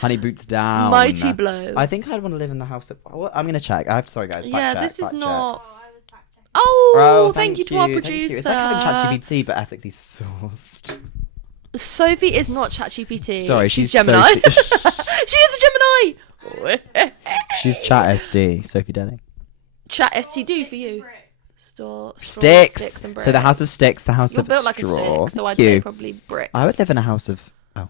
Honey boots down. Mighty blow. I think I'd want to live in the house of. Oh, I'm gonna check. Sorry guys. Fact Yeah, check, this is fact check. not. Oh, I was fact checking. Oh, thank you to our thank you. producer. It's like having ChatGPT but ethically sourced. Sophie is not ChatGPT. Sorry, she's she's Gemini. Sophie- She is a Gemini. She's Chat SD. Sophie Denning. Chat STD for you. Bricks. Straw, Sticks. and So the house of sticks, the house You're of built like straw. a stick, so I'd Thank say you. probably bricks. I would live in a house of. Oh,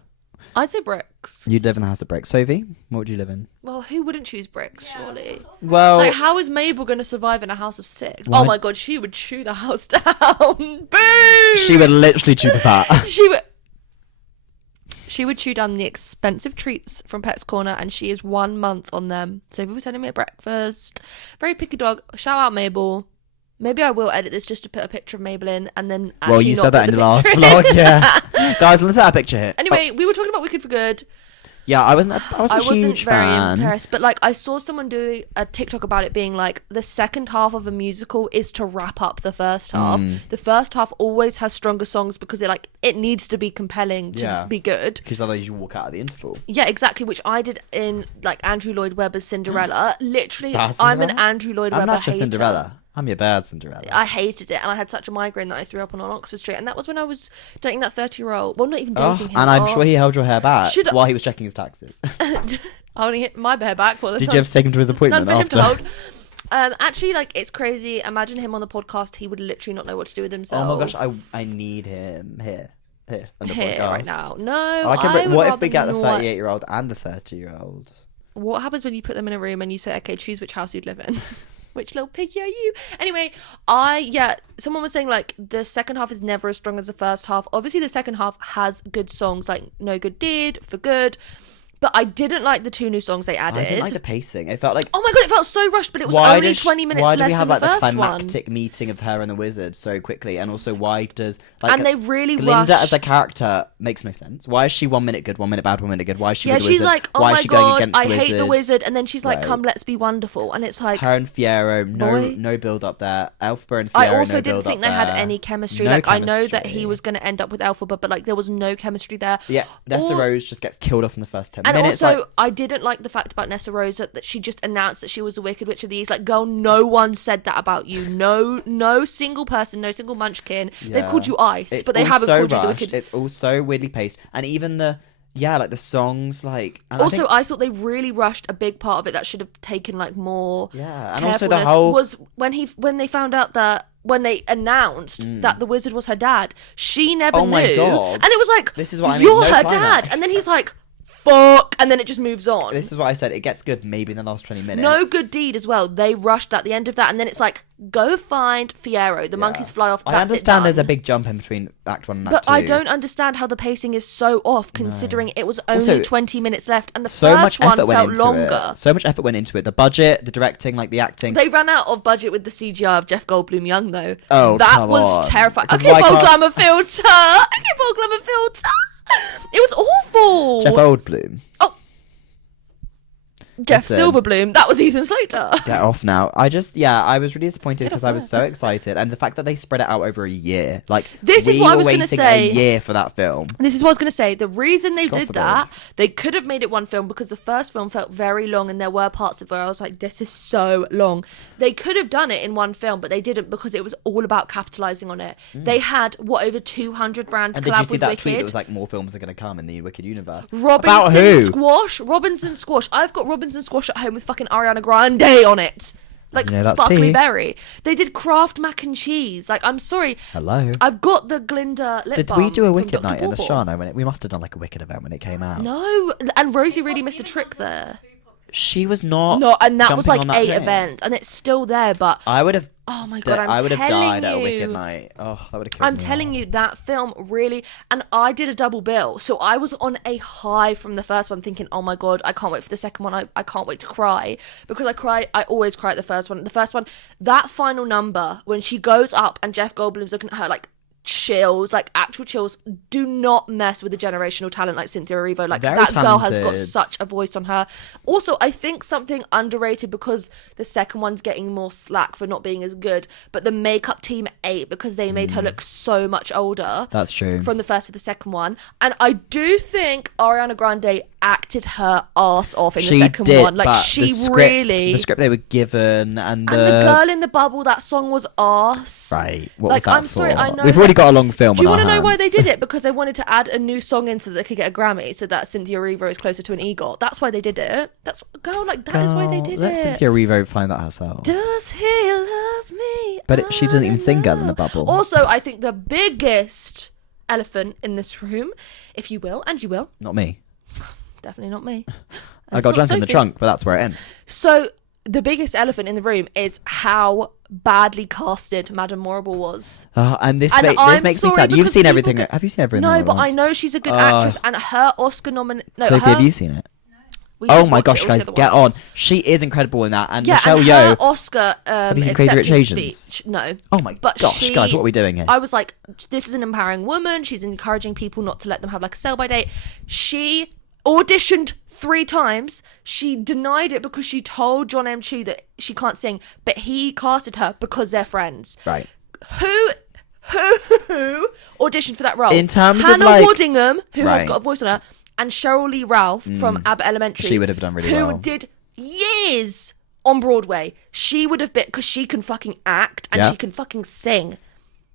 I'd say bricks. you'd live in a house of bricks. Sophie, what would you live in? Well, who wouldn't choose bricks, Yeah, surely? that's all. Well, Like, how is Mabel going to survive in a house of 6? Why- Oh my god, she would chew the house down. Boom! she would literally chew the fat. She would chew down the expensive treats from Pet's Corner, and she is 1 month on them. So people sending me at breakfast. Very picky dog. Shout out Mabel. Maybe I will edit this just to put a picture of Mabel in, and then actually Well, you not said that put in the last picture vlog, in. yeah. Guys, let's have a picture here. Anyway, we were talking about Wicked for Good. Yeah, I wasn't I a wasn't huge very fan. impressed, but like I saw someone do a TikTok about it being like the second half of a musical is to wrap up the first half. The first half always has stronger songs because it needs to be compelling to Yeah. be good. Because otherwise you walk out at the interval. Yeah, exactly, which I did in like Andrew Lloyd Webber's Cinderella. Literally, Bad I'm an Cinderella? Andrew Lloyd I'm Webber not your hater. Cinderella. I'm your bad Cinderella. I hated it, and I had such a migraine that I threw up on Oxford Street, and that was when I was dating that 30-year-old. Well, not even Oh, dating him. and I'm sure he held your hair back Should I- while he was checking his taxes. I only hit my hair back for the Did you have to take him to his appointment None for him after? to hold. Actually, like, it's crazy. Imagine him on the podcast. He would literally not know what to do with himself. Oh my gosh, I need him here on the Here podcast. right now. No, What if would we get the rather not. 38-year-old and the 30-year-old? What happens when you put them in a room and you say, okay, choose which house you'd live in? Which little piggy are you? Anyway, someone was saying like the second half is never as strong as the first half. Obviously, the second half has good songs like No Good Deed, For Good. But I didn't like the 2 new songs they added. I didn't like the pacing. It felt like Oh my god, it felt so rushed, but it was only 20 minutes why do less we have than like the the first one. climactic meeting of her and the wizard so quickly? And also, why does like And they really Glinda rushed. as a character makes no sense. Why is she 1 minute good, 1 minute bad, 1 minute good? Why is she Yeah, with the she's wizard? like, oh why is my she going god, against I the hate the wizard. And then she's like, Right. come, let's be wonderful. And it's like, Her and Fiero, Boy. no build up there. Elphaba and Fiero, I also no didn't build think up they had there. any chemistry. No Like, I know that chemistry. he was going to end up with Elphaba, but like, there was no chemistry there. Yeah, Nessa Or- Rose just gets killed off in the first 10 And And then it's also, like, I didn't like the fact about Nessa Rosa that she just announced that she was the Wicked Witch of the East. Like, girl, no one said that about you. No single person, no single munchkin. They've Yeah. called you Ice, it's but they all haven't so called you the rushed. Wicked. It's all so weirdly paced, and even like the songs, like. And Also, I I thought they really rushed a big part of it that should have taken like more. think, yeah, and also the carefulness whole. was when they found out that when they announced that the wizard was her dad, she never Oh knew, my God. and it was like, This is what I mean, you're no her climax. dad, and then he's like, fuck, and then it just moves on. This is what I said. It gets good maybe in the last 20 minutes. No good deed as well. They rushed at the end of that, and then it's like, go find Fiyero. The monkeys fly off. I That's understand there's a done. big jump in between Act 1 and Act But 2. I don't understand how the pacing is so off, considering it was only Also, 20 minutes left, and the So first much one effort went felt into longer. it. So much effort went into it. The budget, the directing, like the acting. They ran out of budget with the CGI of Jeff Goldblum young, though. Oh, that come was on. terrifying. Because Okay, why Paul can't- Glamour filter. Okay, Paul Glamour filter. It was awful. Jeff Goldblum. Jeff Listen. Silverbloom. That was Ethan Slater. Get off now. I was really disappointed because I was so excited, and the fact that they spread it out over a year, like This is we what I were was gonna waiting say. a year for that film. This is what I was going to say. The reason they God did forbid. that, they could have made it one film because the first film felt very long and there were parts of where I was like, this is so long. They could have done it in one film, but they didn't because it was all about capitalizing on it. They had, over 200 brands And did you collab see with that Wicked. tweet that was like more films are going to come in the Wicked universe? Robinson About who? Squash. Robinson Squash. I've got Robinson Squash at home with fucking Ariana Grande on it. Like, You know, that's sparkly tea. berry. They did Kraft mac and cheese. Like, I'm sorry. Hello. I've got the Glinda lip Did balm we do a from Wicked Dr. night in Bauble. Ashana when we must have done like a Wicked event when it came out? No, and Rosie really missed a trick there. She was not. No, and that was jumping like on that 8 thing. events, and it's still there. But I would have. oh my god, I would have telling died at a you, Wicked night. Oh, that would have killed I'm me. telling you, that film really, and I did a double bill, so I was on a high from the first one, thinking, oh my god, I can't wait for the second one. I can't wait to cry because I always cry at the first one. The first one, that final number when she goes up and Jeff Goldblum's looking at her like chills, like actual chills. Do not mess with a generational talent like Cynthia Erivo. Like Very that girl has got talented. such a voice on her. Also, I think something underrated because the second one's getting more slack for not being as good, but the makeup team ate because they made her look so much older. That's true. From the first to the second one, and I do think Ariana Grande acted her ass off in the She second did, one. Like but she the script, really. the script they were given, and the girl in the bubble, that song was arse. Right. What Like, was that I'm sorry, for? I know We've that- already got a long film. Do you want want to know why they did it? Because they wanted to add a new song in so that they could get a Grammy, so that Cynthia Erivo is closer to an EGOT. That's why they did it. That's girl, like that is why they did Let it. Cynthia Erivo find that herself. Does he love me? But she doesn't even sing Girl in a love? Bubble. Also, I think the biggest elephant in this room, if you will, and you will, Not me. definitely not me. I It's got not drunk in the Sophie. trunk, but that's where it ends. So the biggest elephant in the room is how badly casted Madame Morrible was. And this, And this I'm makes me sorry sad. You've because seen people everything. get- Have you seen everything? No, but I Awards? know she's a good actress, and her Oscar nomination. No, Sophie, her, have you seen it? we Oh should my watch gosh, it guys, get on. otherwise. She is incredible in that. And Yeah, Michelle and Yeoh. her Oscar you seen Crazy Rich acceptance Asians? speech. No. Oh my But gosh, guys, what are we doing here? I was like, this is an empowering woman. She's encouraging people not to let them have like a sell-by date. She auditioned 3 times. She denied it because she told John M. Chu that she can't sing, but he casted her because they're friends. Right. Who auditioned for that role? In terms of, Hannah like- Waddingham, who has Right. got a voice on her, and Cheryl Lee Ralph from Abbott Elementary. She would have done really who well. did years on Broadway. She would have been, because she can fucking act and Yeah. she can fucking sing.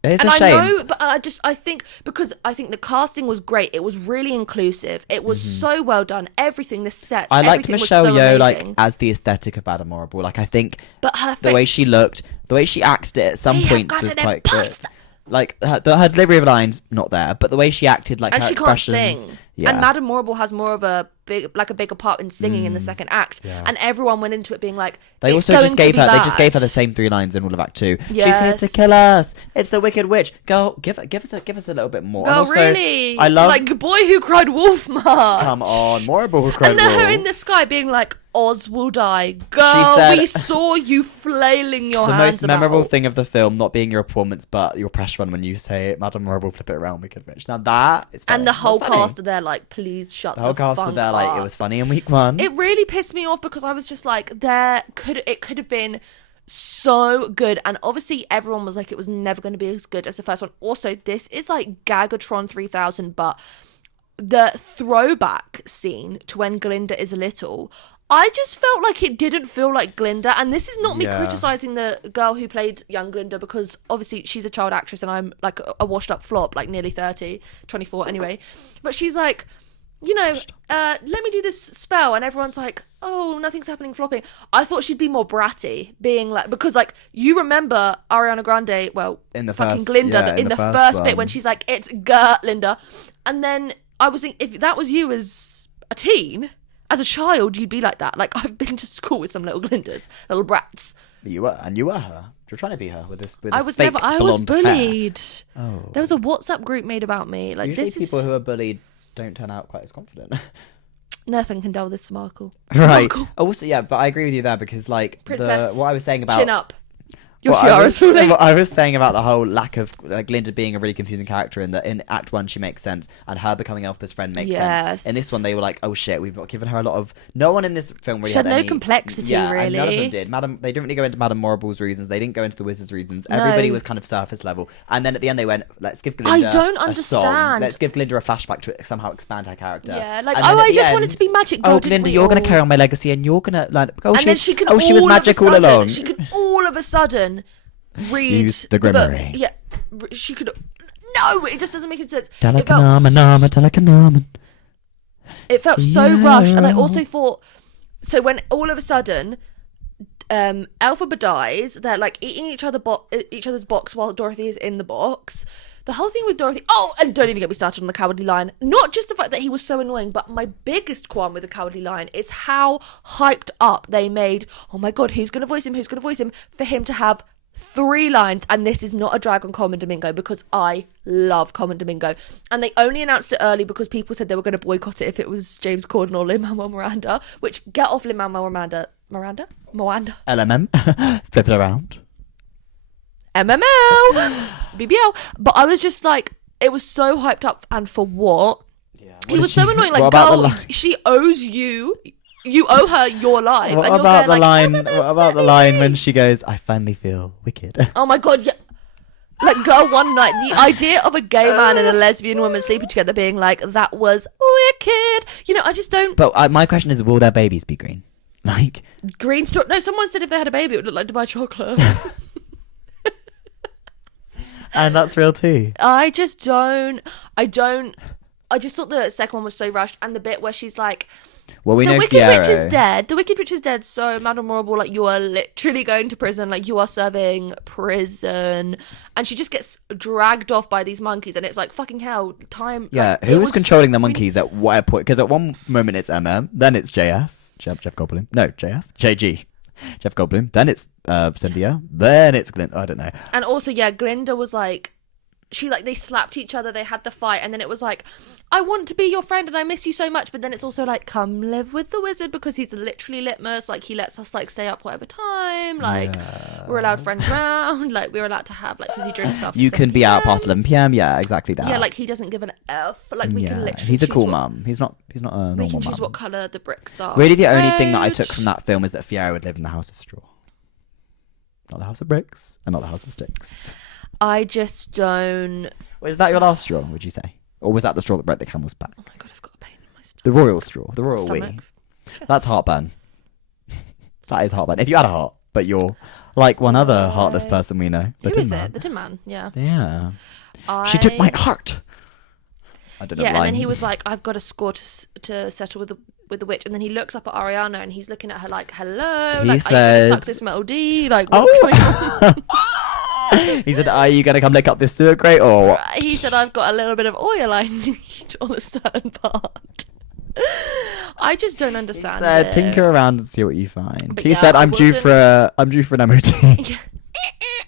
It's And a shame. I know, but I think because I think the casting was great. It was really inclusive. It was so well done. Everything, the sets, I liked everything was Michelle so Yeoh amazing. like as the aesthetic of Madame Morrible. Like I think But her the way she looked, the way she acted it at some They have points got was an quite good. imposter. Like her delivery of lines, not there, but the way she acted, like and her she can't expressions. sing. Yeah. And Madame Morrible has more of a bigger part in singing in the second act. Yeah. And everyone went into it being like, They it's also going just gave to her. be They just gave her bad. the same 3 lines in all of Act 2. She's here Yes. to kill us. It's the Wicked Witch. Girl, give us a little bit more. And Girl, also, really? I love. like Boy Who Cried Wolf, Mark. Come on, Morrible And incredible. then her in the sky being like, Oz will die. Girl, said- we saw you flailing your the hands most memorable about. thing of the film, not being your performance, but your press run when you say Madame Morrible, flip it around, Wicked Witch. Now that is funny. And the whole That's funny. cast are there like, please shut The whole cast are funk there like it up. was funny in week 1. It really pissed me off because I was just like, it could have been so good, and obviously everyone was like it was never going to be as good as the first one. Also, this is like Gagatron 3000, but the throwback scene to when Glinda is little, I just felt like it didn't feel like Glinda. And this is not me Yeah. criticising the girl who played young Glinda, because obviously she's a child actress and I'm like a washed up flop, like nearly 30, 24 anyway. But she's like, you know, let me do this spell. And everyone's like, oh, nothing's happening, flopping. I thought she'd be more bratty, being like, because like, you remember Ariana Grande, well, In the fucking first- Glinda, yeah, in the first bit one. when she's like, it's Gert, Linda. And then I was thinking, if that was you as a teen, as a child, you'd be like that. Like, I've been to school with some little Glindas, little brats. You were her. You're trying to be her with this. With I this was fake never, I was blonde hair. bullied. Oh. There was a WhatsApp group made about me. Like, Usually this people is, who are bullied don't turn out quite as confident. nothing can dull this sparkle. Right. Sparkle. Also, yeah, but I agree with you there because, like, Princess, what I was saying about Chin up. Your what I tiara's was, falling. what I was saying about the whole lack of Glinda being a really confusing character, and that in Act 1 she makes sense, and her becoming Elphba's friend makes Yes. sense. In this one, they were like, "Oh shit, we've not given her a lot of." No one in this film really She had no any complexity, yeah, and none of really. them did. They didn't really go into Madame Morrible's reasons. They didn't go into the Wizard's reasons. Everybody No. was kind of surface level. And then at the end, they went, "Let's give Glinda I don't a song. understand. Let's give Glinda a flashback to somehow expand her character." Yeah, like, And then oh, at I the just wanted to be magic girl, Oh, didn't Glinda, we you're gonna all? carry on my legacy, and you're gonna like. Oh, And then she can she was magic all along. She could all of a sudden read Use the book. Grimoire. Yeah, she could. No, it just doesn't make any sense. It Telekanama. felt so rushed, and I also thought. So when all of a sudden, Elphaba dies, they're like eating each other's box while Dorothy is in the box. The whole thing with Dorothy. Oh, and don't even get me started on the Cowardly Lion. Not just the fact that he was so annoying, but my biggest qualm with the Cowardly Lion is how hyped up they made. Oh my god, who's gonna voice him? Who's gonna voice him? For him to have 3 lines, and this is not a drag on Coleman Domingo, because I love Coleman Domingo, and they only announced it early because people said they were going to boycott it if it was James Corden or Lin-Manuel Miranda, which, get off Lin-Manuel Miranda. LMM. Flip it around. MML BBL. But I was just like, it was so hyped up, and for what? He was so annoying. Like, what about the girl, line? she owes you. You owe her your life. What and you're about the going, like, line? "Never What about the miss line me." when she goes, "I finally feel wicked"? Oh my god, yeah. Like, girl, one night, the idea of a gay man and a lesbian woman sleeping together being like, that was wicked. You know, I just don't. But my question is, will their babies be green? Like, Green store. No, someone said if they had a baby, it would look like Dubai chocolate. and that's real too. I just thought the second one was so rushed, and the bit where she's like, Well, we the know Wicked Witch is Fiero. dead. The Wicked Witch is dead. So, Madame Morrible, like, you are literally going to prison. Like, you are serving prison. And she just gets dragged off by these monkeys. And it's like, fucking hell, time. Yeah, like, who it was controlling the monkeys at what point? Because at one moment it's then it's JF, Jeff Goldblum. No, JG, Jeff Goldblum. Then it's Cynthia. Then it's Glinda. I don't know. And also, yeah, Glinda was like, they slapped each other, they had the fight, and then it was like, I want to be your friend and I miss you so much, but then it's also like, come live with the wizard, because he's literally litmus, like, he lets us, like, stay up whatever time, like, we're allowed friends round, like, we're allowed to have, like, fizzy drinks after You can 7 be out PM. past 11 p.m. Yeah, exactly that. Yeah, like, he doesn't give an F, like, we can literally he's a choose cool what- mum. He's not a normal We can choose mum. what colour the bricks are. Really, the only thing that I Red. took from that film is that Fiero would live in the House of Straw, not the House of Bricks, and not the House of Sticks. I just don't... Was that your last straw? Would you say, or was that the straw that broke the camel's back? Oh my god, I've got a pain in my stomach. The royal straw, the royal Stomach. wee. That's heartburn. That is heartburn. If you had a heart, but you're like one other heartless person we know. The Who Tin is Man. it? The Tin Man, yeah. Yeah. She took my heart. I don't know. Yeah, the and then line. he was like, I've got a score to settle with the witch. And then he looks up at Ariana and he's looking at her like, hello, He like, are you said- going to suck this Metal D? Like, what's Oh. going on? He said, "Are you gonna come lick up this sewer grate or what?" He said, I've got a little bit of oil I need on a certain part. I just don't He understand said, it. "Tinker around and see what you find." But He yeah, said, I "I'm due wasn't- for an MOT."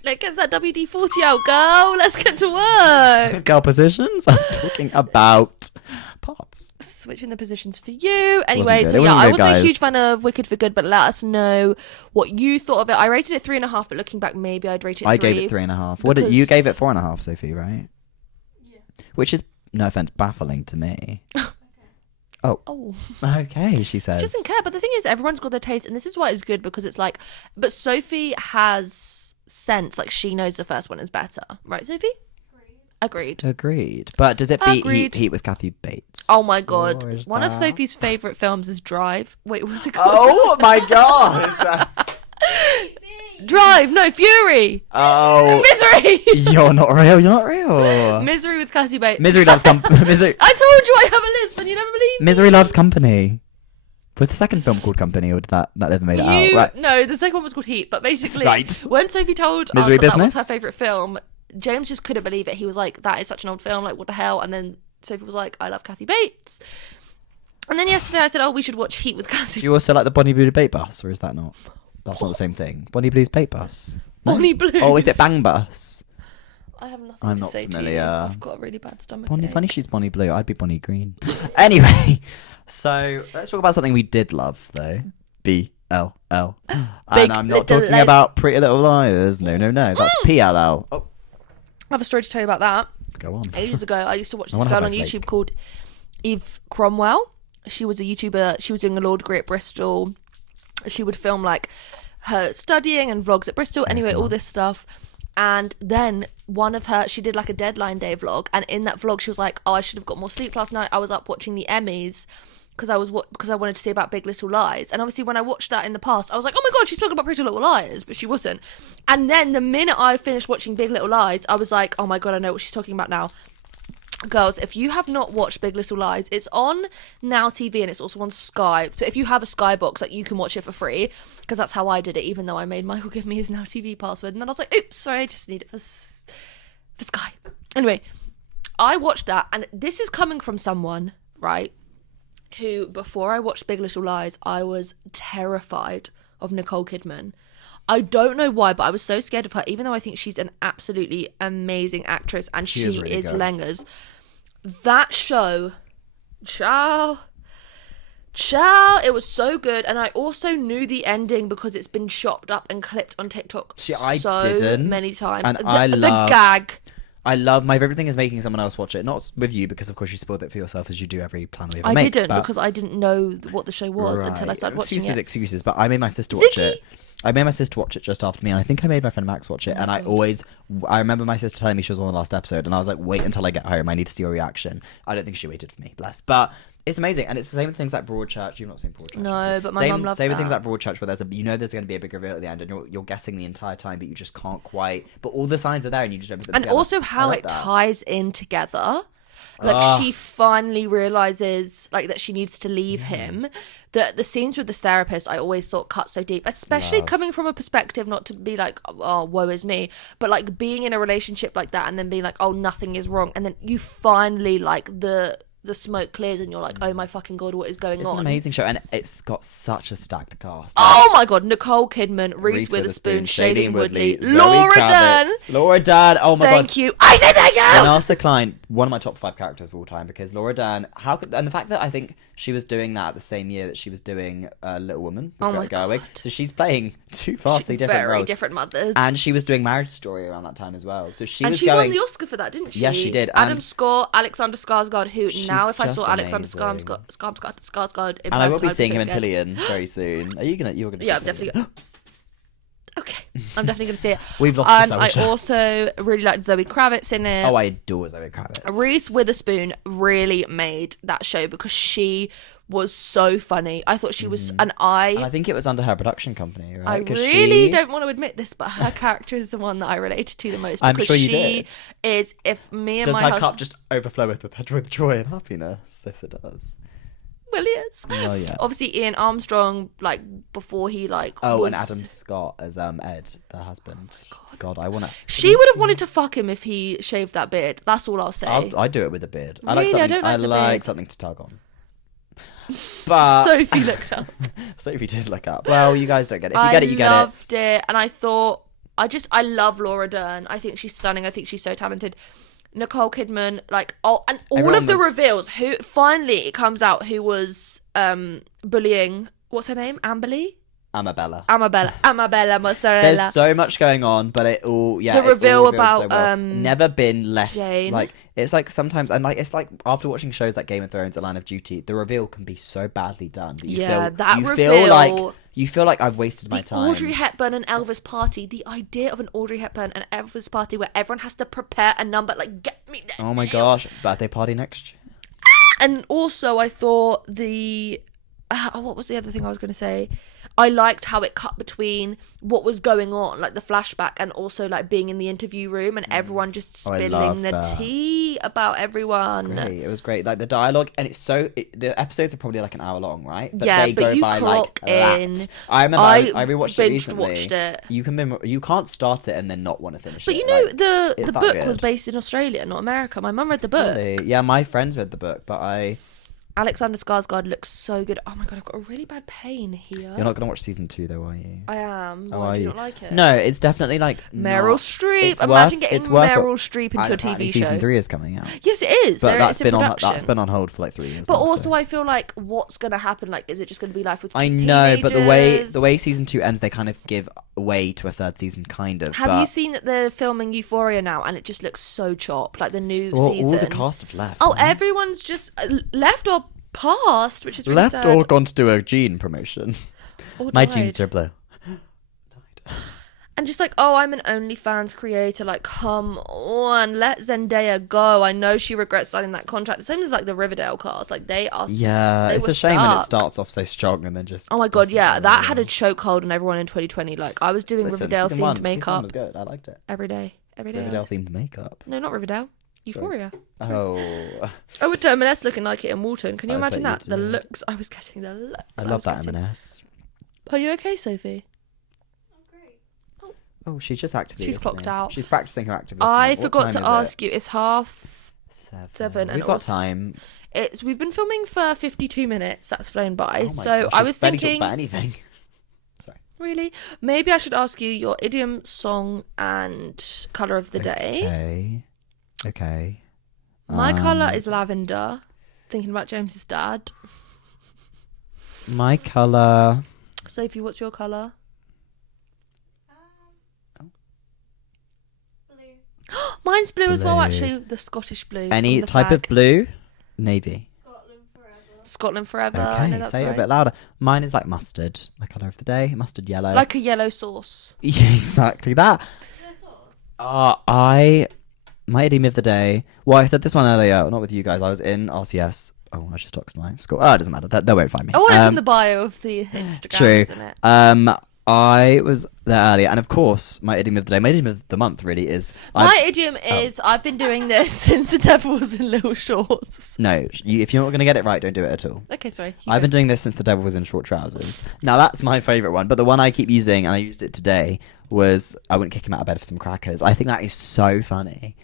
Let's get that WD-40 out, girl. Let's get to work. Girl positions. I'm talking about parts. Switching the positions for you. Anyway, Wasn't good. so It yeah, wasn't I good, wasn't a guys. huge fan of Wicked for Good, but let us know what you thought of it. I rated it 3.5, but looking back, maybe I'd rate it 3. I gave it 3.5. What did you because- gave it 4.5, Sophie? Right? Yeah. Which is, no offense, baffling to me. Oh, Oh, okay. She says. she doesn't care. But the thing is, everyone's got their taste, and this is why it's good, because it's like, but Sophie has sense. Like, she knows the first one is better, right, Sophie? Agreed. But does it beat Agreed. Heat with Kathy Bates? Oh my god. Or is One of that- Sophie's favourite films is Drive. Wait, what's it called? Oh my god! Drive, no, Fury. Oh, Misery. you're not real. You're not real. Misery with Cassie Bates. Misery loves company. Misery. I told you I have a list, but you never believe me. Misery loves company. Was the second film called Company, or did that never made it out? Right. No, the second one was called Heat, but basically, Right. when Sophie told Misery us that was Business? her favourite film, James just couldn't believe it. He was like, that is such an old film, like, what the hell? And then Sophie was like, I love Kathy Bates. And then yesterday I said, oh, we should watch Heat with Cassie. Do you also like the Bonnie Blue Debate Bus, or is that not? That's not the same thing. Bonnie Blue's Debate Bus. No? Bonnie Blues. Oh, is it Bang Bus? I have nothing I'm to not say to familiar. you. I've got a really bad stomach. Bonnie, funny she's Bonnie Blue. I'd be Bonnie Green. Anyway, so let's talk about something we did love, though. BLL. Big And I'm not Little talking Lies. about Pretty Little Liars. No. That's PLL. Oh, I have a story to tell you about that. go on. Ages ago, I used to watch I this wanna girl have on my YouTube flake. called Eve Cromwell. She was a YouTuber. She was doing a law degree at Bristol. She would film like her studying and vlogs at Bristol. Anyway, all this stuff. And then she did like a deadline day vlog. And in that vlog, she was like, oh, I should have got more sleep last night. I was up watching the Emmys because I wanted to see about Big Little Lies. And obviously when I watched that in the past, I was like, oh my God, she's talking about Pretty Little Liars. But she wasn't. And then the minute I finished watching Big Little Lies, I was like, oh my God, I know what she's talking about now. Girls, if you have not watched Big Little Lies, it's on Now TV and it's also on Sky. So if you have a Sky box, like, you can watch it for free, because that's how I did it, even though I made Michael give me his Now TV password. And then I was like, oops, sorry, I just need it for Sky. Anyway, I watched that, and this is coming from someone, right, who, before I watched Big Little Lies, I was terrified of Nicole Kidman. I don't know why, but I was so scared of her, even though I think she's an absolutely amazing actress, and she is really is good. Lengers. That show, ciao, it was so good. And I also knew the ending because it's been chopped up and clipped on TikTok See, I so didn't, many times. and The gag. I love my favorite thing is making someone else watch it. Not with you, because of course you spoiled it for yourself, as you do every plan we ever I make. didn't, but- because I didn't know what the show was until I Right. started watching Excuses, but I made my sister watch Vicky! it. I made my sister watch it just after me, and I think I made my friend Max watch it. And I remember my sister telling me she was on the last episode, and I was like, wait until I get home. I need to see your reaction. I don't think she waited for me, bless. But it's amazing, and it's the same with things like Broadchurch. You've not seen Broadchurch. No, but my mum loved Same with that. things like Broadchurch, where there's going to be a big reveal at the end, and you're guessing the entire time, but you just can't quite. But all the signs are there, and you just don't put them And together. also how I love it that. ties in together. Like, Ah. she finally realizes, like, that she needs to leave him. The scenes with this therapist, I always thought cut so deep, especially Love. coming from a perspective, not to be like, oh, woe is me, but like being in a relationship like that and then being like, oh, nothing is wrong, and then you finally, like, the smoke clears and you're like, oh my fucking God, what is going It's on? an amazing show, and it's got such a stacked cast. Oh my God, Nicole Kidman, Reese Witherspoon, Shailene Woodley, Zoe Laura Kravitz. Dern. Laura Dern. Oh my God. Thank you. I said thank you. Renata Klein, one of my top 5 characters of all time, because Laura Dern, and the fact that I think she was doing that at the same year that she was doing Little Woman with Oh my Greta Gerwig. God. So she's playing two vastly different Very roles. different mothers. And she was doing Marriage Story around that time as well. So she And was she going. won the Oscar for that, didn't she? Yes, she did, Adam and- Scott, Alexander Skarsgård, who She's now if I saw just Alexander amazing. Skarsgård in And I will person, be I'd seeing so him in scared. Pillion very soon. You're gonna Yeah, I'm see definitely. Pillion. Okay, I'm definitely gonna see it. We've lost And the I Zoe. also really liked Zoe Kravitz in it. Oh, I adore Zoe Kravitz. Reese Witherspoon really made that show because she was so funny. I thought she was, and And I think it was under her production company, right? I 'Cause really she- don't want to admit this, but her character is the one that I related to the most. I'm Because sure you she did. is, if me and Does my her husband, cup just overflow with joy and happiness? Yes, it does. Williams. Oh, yeah. Obviously, Ian Armstrong, like, before he, like, Oh, was... and Adam Scott as Ed, the husband. God, I want to. She would have wanted to fuck him if he shaved that beard. That's all I'll say. I'd do it with a beard. I Really? I like something. don't like the like beard. something to tug on. But Sophie looked up. Sophie did look up. Well, you guys don't get it. If you get it, you get I it. loved it. And I thought, I love Laura Dern. I think she's stunning. I think she's so talented. Nicole Kidman, like, and all Everyone of the was- reveals. Who finally it comes out who was bullying. What's her name? Amberly. Amabella Mozzarella. There's so much going on, but it all The it's all reveal revealed about, so well. Never been less Jane. like it's like sometimes and like it's like after watching shows like Game of Thrones, and Line of Duty, the reveal can be so badly done that you Yeah, feel that you reveal. feel like you feel like I've wasted my The time. Audrey Hepburn and Elvis party. The idea of an Audrey Hepburn and Elvis party where everyone has to prepare a number like get me that Oh my nail. gosh, birthday party next year. And also, I thought what was the other thing I was going to say? I liked how it cut between what was going on, like the flashback, and also like being in the interview room and everyone just Oh, I spilling love the that. tea about everyone. Great. It was great. Like the dialogue, and it's the episodes are probably like an hour long, right? Yeah, they but go you by clock like that. in. I remember I rewatched it binged recently. watched it. You can't start it and then not want to finish But it. you know, like, the it's that book good. was based in Australia, not America. My mum read the book. Really? Yeah, my friends read the book, but Alexander Skarsgård looks so good. Oh my god, I've got a really bad pain here. you're not gonna watch season 2 though, are you? I am. Oh, Why are do you you? not like it? No, it's definitely like Meryl not- Streep. it's Imagine worth- getting it's worth it. Meryl Streep into And a apparently TV show. Season 3 is coming out, Yes, it is. but It's in production. that's been on hold for like 3 years. But now, also, so. I feel like what's gonna happen? Like, is it just gonna be life with I teenagers? know, but the way season 2 ends, they kind of give way to a third season, kind of. Have but you seen that they're filming Euphoria now, and it just looks so chopped, like the new all season? the cast have left? Oh, man. everyone's just left or passed, which is really left sad. or gone to do a Gene promotion. Or My died. jeans are blue. And just like, oh, I'm an OnlyFans creator. Like, come on, let Zendaya go. I know she regrets signing that contract. The same as like the Riverdale cast. Like, they are. Yeah, they it's were a shame when it stuck. starts off so strong and then just. Oh my god, doesn't yeah, go that well. had a chokehold on everyone in 2020. Like, I was doing Listen, Riverdale season one- themed season one makeup was good. I liked it. every day. Riverdale themed makeup. No, not Riverdale. Euphoria. Oh, Oh, with M&S looking like it in Walton. Can you I imagine bet that? you The did. looks I was getting. The looks I was love that getting. M&S. Are you okay, Sophie? Oh, she's just actively. She's listening. clocked out. She's practicing her active I listening. What forgot time to is it? ask you. It's 7:30. And We've got also- time. We've been filming for 52 minutes. That's flown by. Oh my So gosh, I we've was barely talked thinking, about anything. Sorry. really, maybe I should ask you your idiom, song, and color of the day. Okay. My color is lavender. Thinking about James's dad. My color. Sophie, what's your color? Blue. Mine's blue as well, Blue. actually. The Scottish blue. Any from the type of flag. blue. Navy. Scotland forever. Scotland forever. I know Okay, that's say it a right. bit louder. Mine is like mustard. My color of the day. Mustard yellow. Like a yellow sauce. Yeah, exactly that. Is there sauce? My idiom of the day. Well, I said this one earlier, not with you guys. I was in RCS. Oh, I just talked to my school. Oh, it doesn't matter. They won't find me. Oh, well, it's in the bio of the Instagram, True. isn't it? I was there earlier, and of course, my idiom of the day, my idiom of the month, really is. My idiom is I've been doing this since the devil was in little shorts. No, if you're not going to get it right, don't do it at all. Okay, sorry. I've been doing this since the devil was in short trousers. Now that's my favourite one, but the one I keep using, and I used it today, was I wouldn't kick him out of bed for some crackers. I think that is so funny.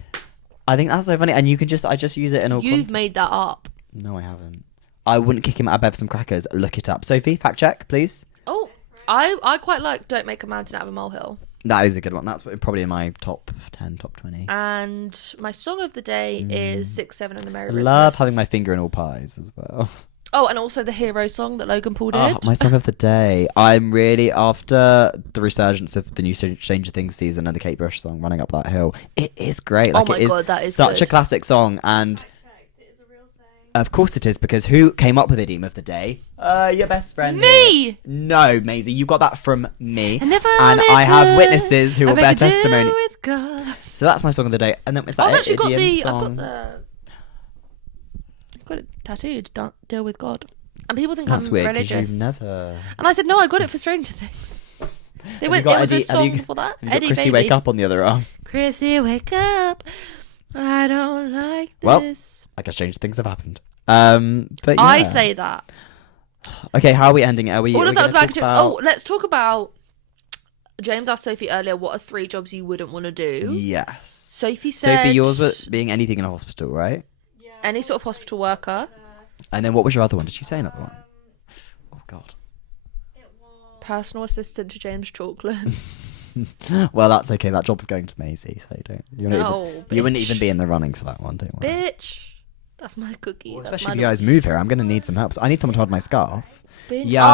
I think that's so funny, and I just use it in all. You've made that up. No, I haven't. I wouldn't kick him out of bed for some crackers. Look it up, Sophie. Fact check, please. Oh, I quite like "Don't Make a Mountain Out of a Molehill." That is a good one. That's probably in my top 10, top 20. And my song of the day is 6, 7 and a Merry I Christmas. love having my finger in all pies as well. Oh, and also the hero song that Logan Paul did. Oh, my song of the day. I'm really, after the resurgence of the new Stranger Things season and the Kate Bush song, Running Up That Hill, it is great. Oh Like, my it is God, that is such a good. classic song. And Fact checked. It is a real saying. of course it is, because who came up with idiom of the day? Your best friend. Me! No, Maisie, you got that from me. I never And let I have go. witnesses who I will make bear a deal testimony. with God. So that's my song of the day. And then is that I've actually got idiom the. song? I've got it tattooed. Deal with God. And people think That's I'm weird, 'cause religious. you've never... And I said no. I got it for Stranger Things. They Have went. you got It was Eddie- a have song you- for that. Have you got Eddie Chrissy Baby. Wake Up on the other arm? Chrissy, wake up. I don't like Well, this. I guess strange things have happened. But yeah. I say that. Okay, how are we ending it? Are we? All are of we that gonna bag talk chips. about- Oh, let's talk about. James asked Sophie earlier, what are 3 jobs you wouldn't want to do? Yes. Sophie said. Sophie, yours was being anything in a hospital, right? Yeah. Any sort of hospital worker. And then what was your other one? Did you say another one? Oh God. It was. Personal assistant to James Chalkland. Well, that's okay. That job's going to Maisie, so don't. No, you wouldn't bitch. even be in the running for that one, don't worry. Bitch. That's my cookie. Well, That's especially my if you guys little move here, I'm going to need some help. So I need someone to hold my scarf. bin. Yeah.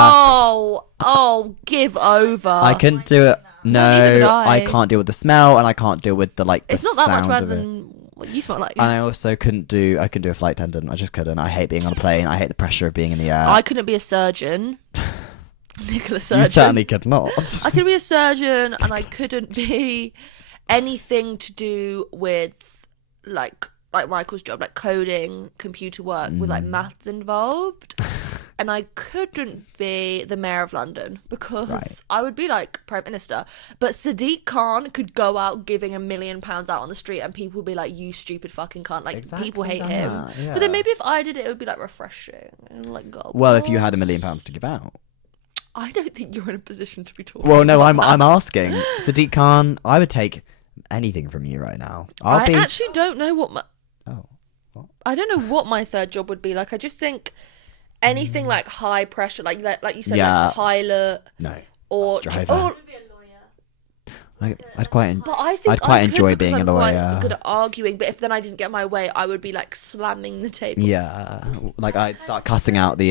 Oh, give over. I couldn't do it. neither would No, I. I can't deal with the smell, and I can't deal with the like. It's the not that much sound better of it. than what you smell like. And I also couldn't do. I couldn't do a flight attendant. I just couldn't. I hate being on a plane. I hate the pressure of being in the air. I couldn't be a surgeon. Nicola surgeon. You certainly could not. I could be a surgeon, and I couldn't be anything to do with like Michael's job, like coding, computer work with like maths involved. And I couldn't be the mayor of London because Right. I would be like prime minister. But Sadiq Khan could go out giving £1 million out on the street, and people would be like, "You stupid fucking cunt!" Like people hate Exactly him. that, yeah. But then maybe if I did it, it would be like refreshing and like go. Well, if you had £1 million to give out. I don't think you're in a position to be talking. Well, no, about I'm that. asking Sadiq Khan. I would take anything from you right now. I actually don't know what my. Oh. I don't know what my third job would be. Like, I just think anything like high pressure, like you said, Yeah. like pilot No. or Bus driver. or. To be a lawyer. I'd quite. But I think I'd quite I could enjoy because being a I'm lawyer. quite good at arguing. But if then I didn't get my way, I would be like slamming the table. Yeah, like I'd start cussing out the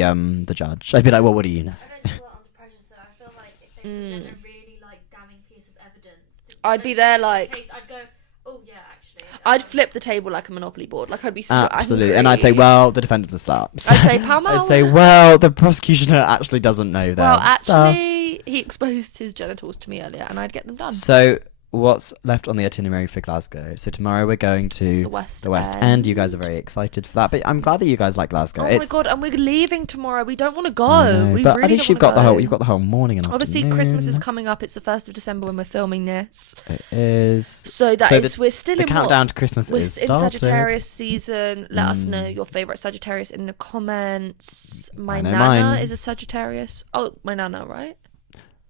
judge. I'd be like, "Well, what do you know?" I don't do well under pressure, so I feel like if they present a really like damning piece of evidence, I'd be there like- case, I'd go, oh yeah, actually. I'd flip the table like a Monopoly board. Like I'd be so Absolutely, angry. and I'd say, "Well, the defendants are slaps." I'd say, "Pow, I'd pow." say, "Well, the prosecution actually doesn't know that." well, actually, he exposed his genitals to me earlier, and I'd get them done. So, what's left on the itinerary for Glasgow? So tomorrow we're going to The West End. End. You guys are very excited for that, but I'm glad that you guys like Glasgow. Oh my god, and we're leaving tomorrow. We don't want to go. I know, We but really at least don't you've got wanna go. you've got the whole morning and Obviously, afternoon. Christmas is coming up. It's the 1st of December when we're filming this. It is. So that So is, we're still The in countdown to Christmas we're is in started. Sagittarius season. Let us know your favourite Sagittarius in the comments. My I know nana mine. is a Sagittarius. Oh, my nana, right?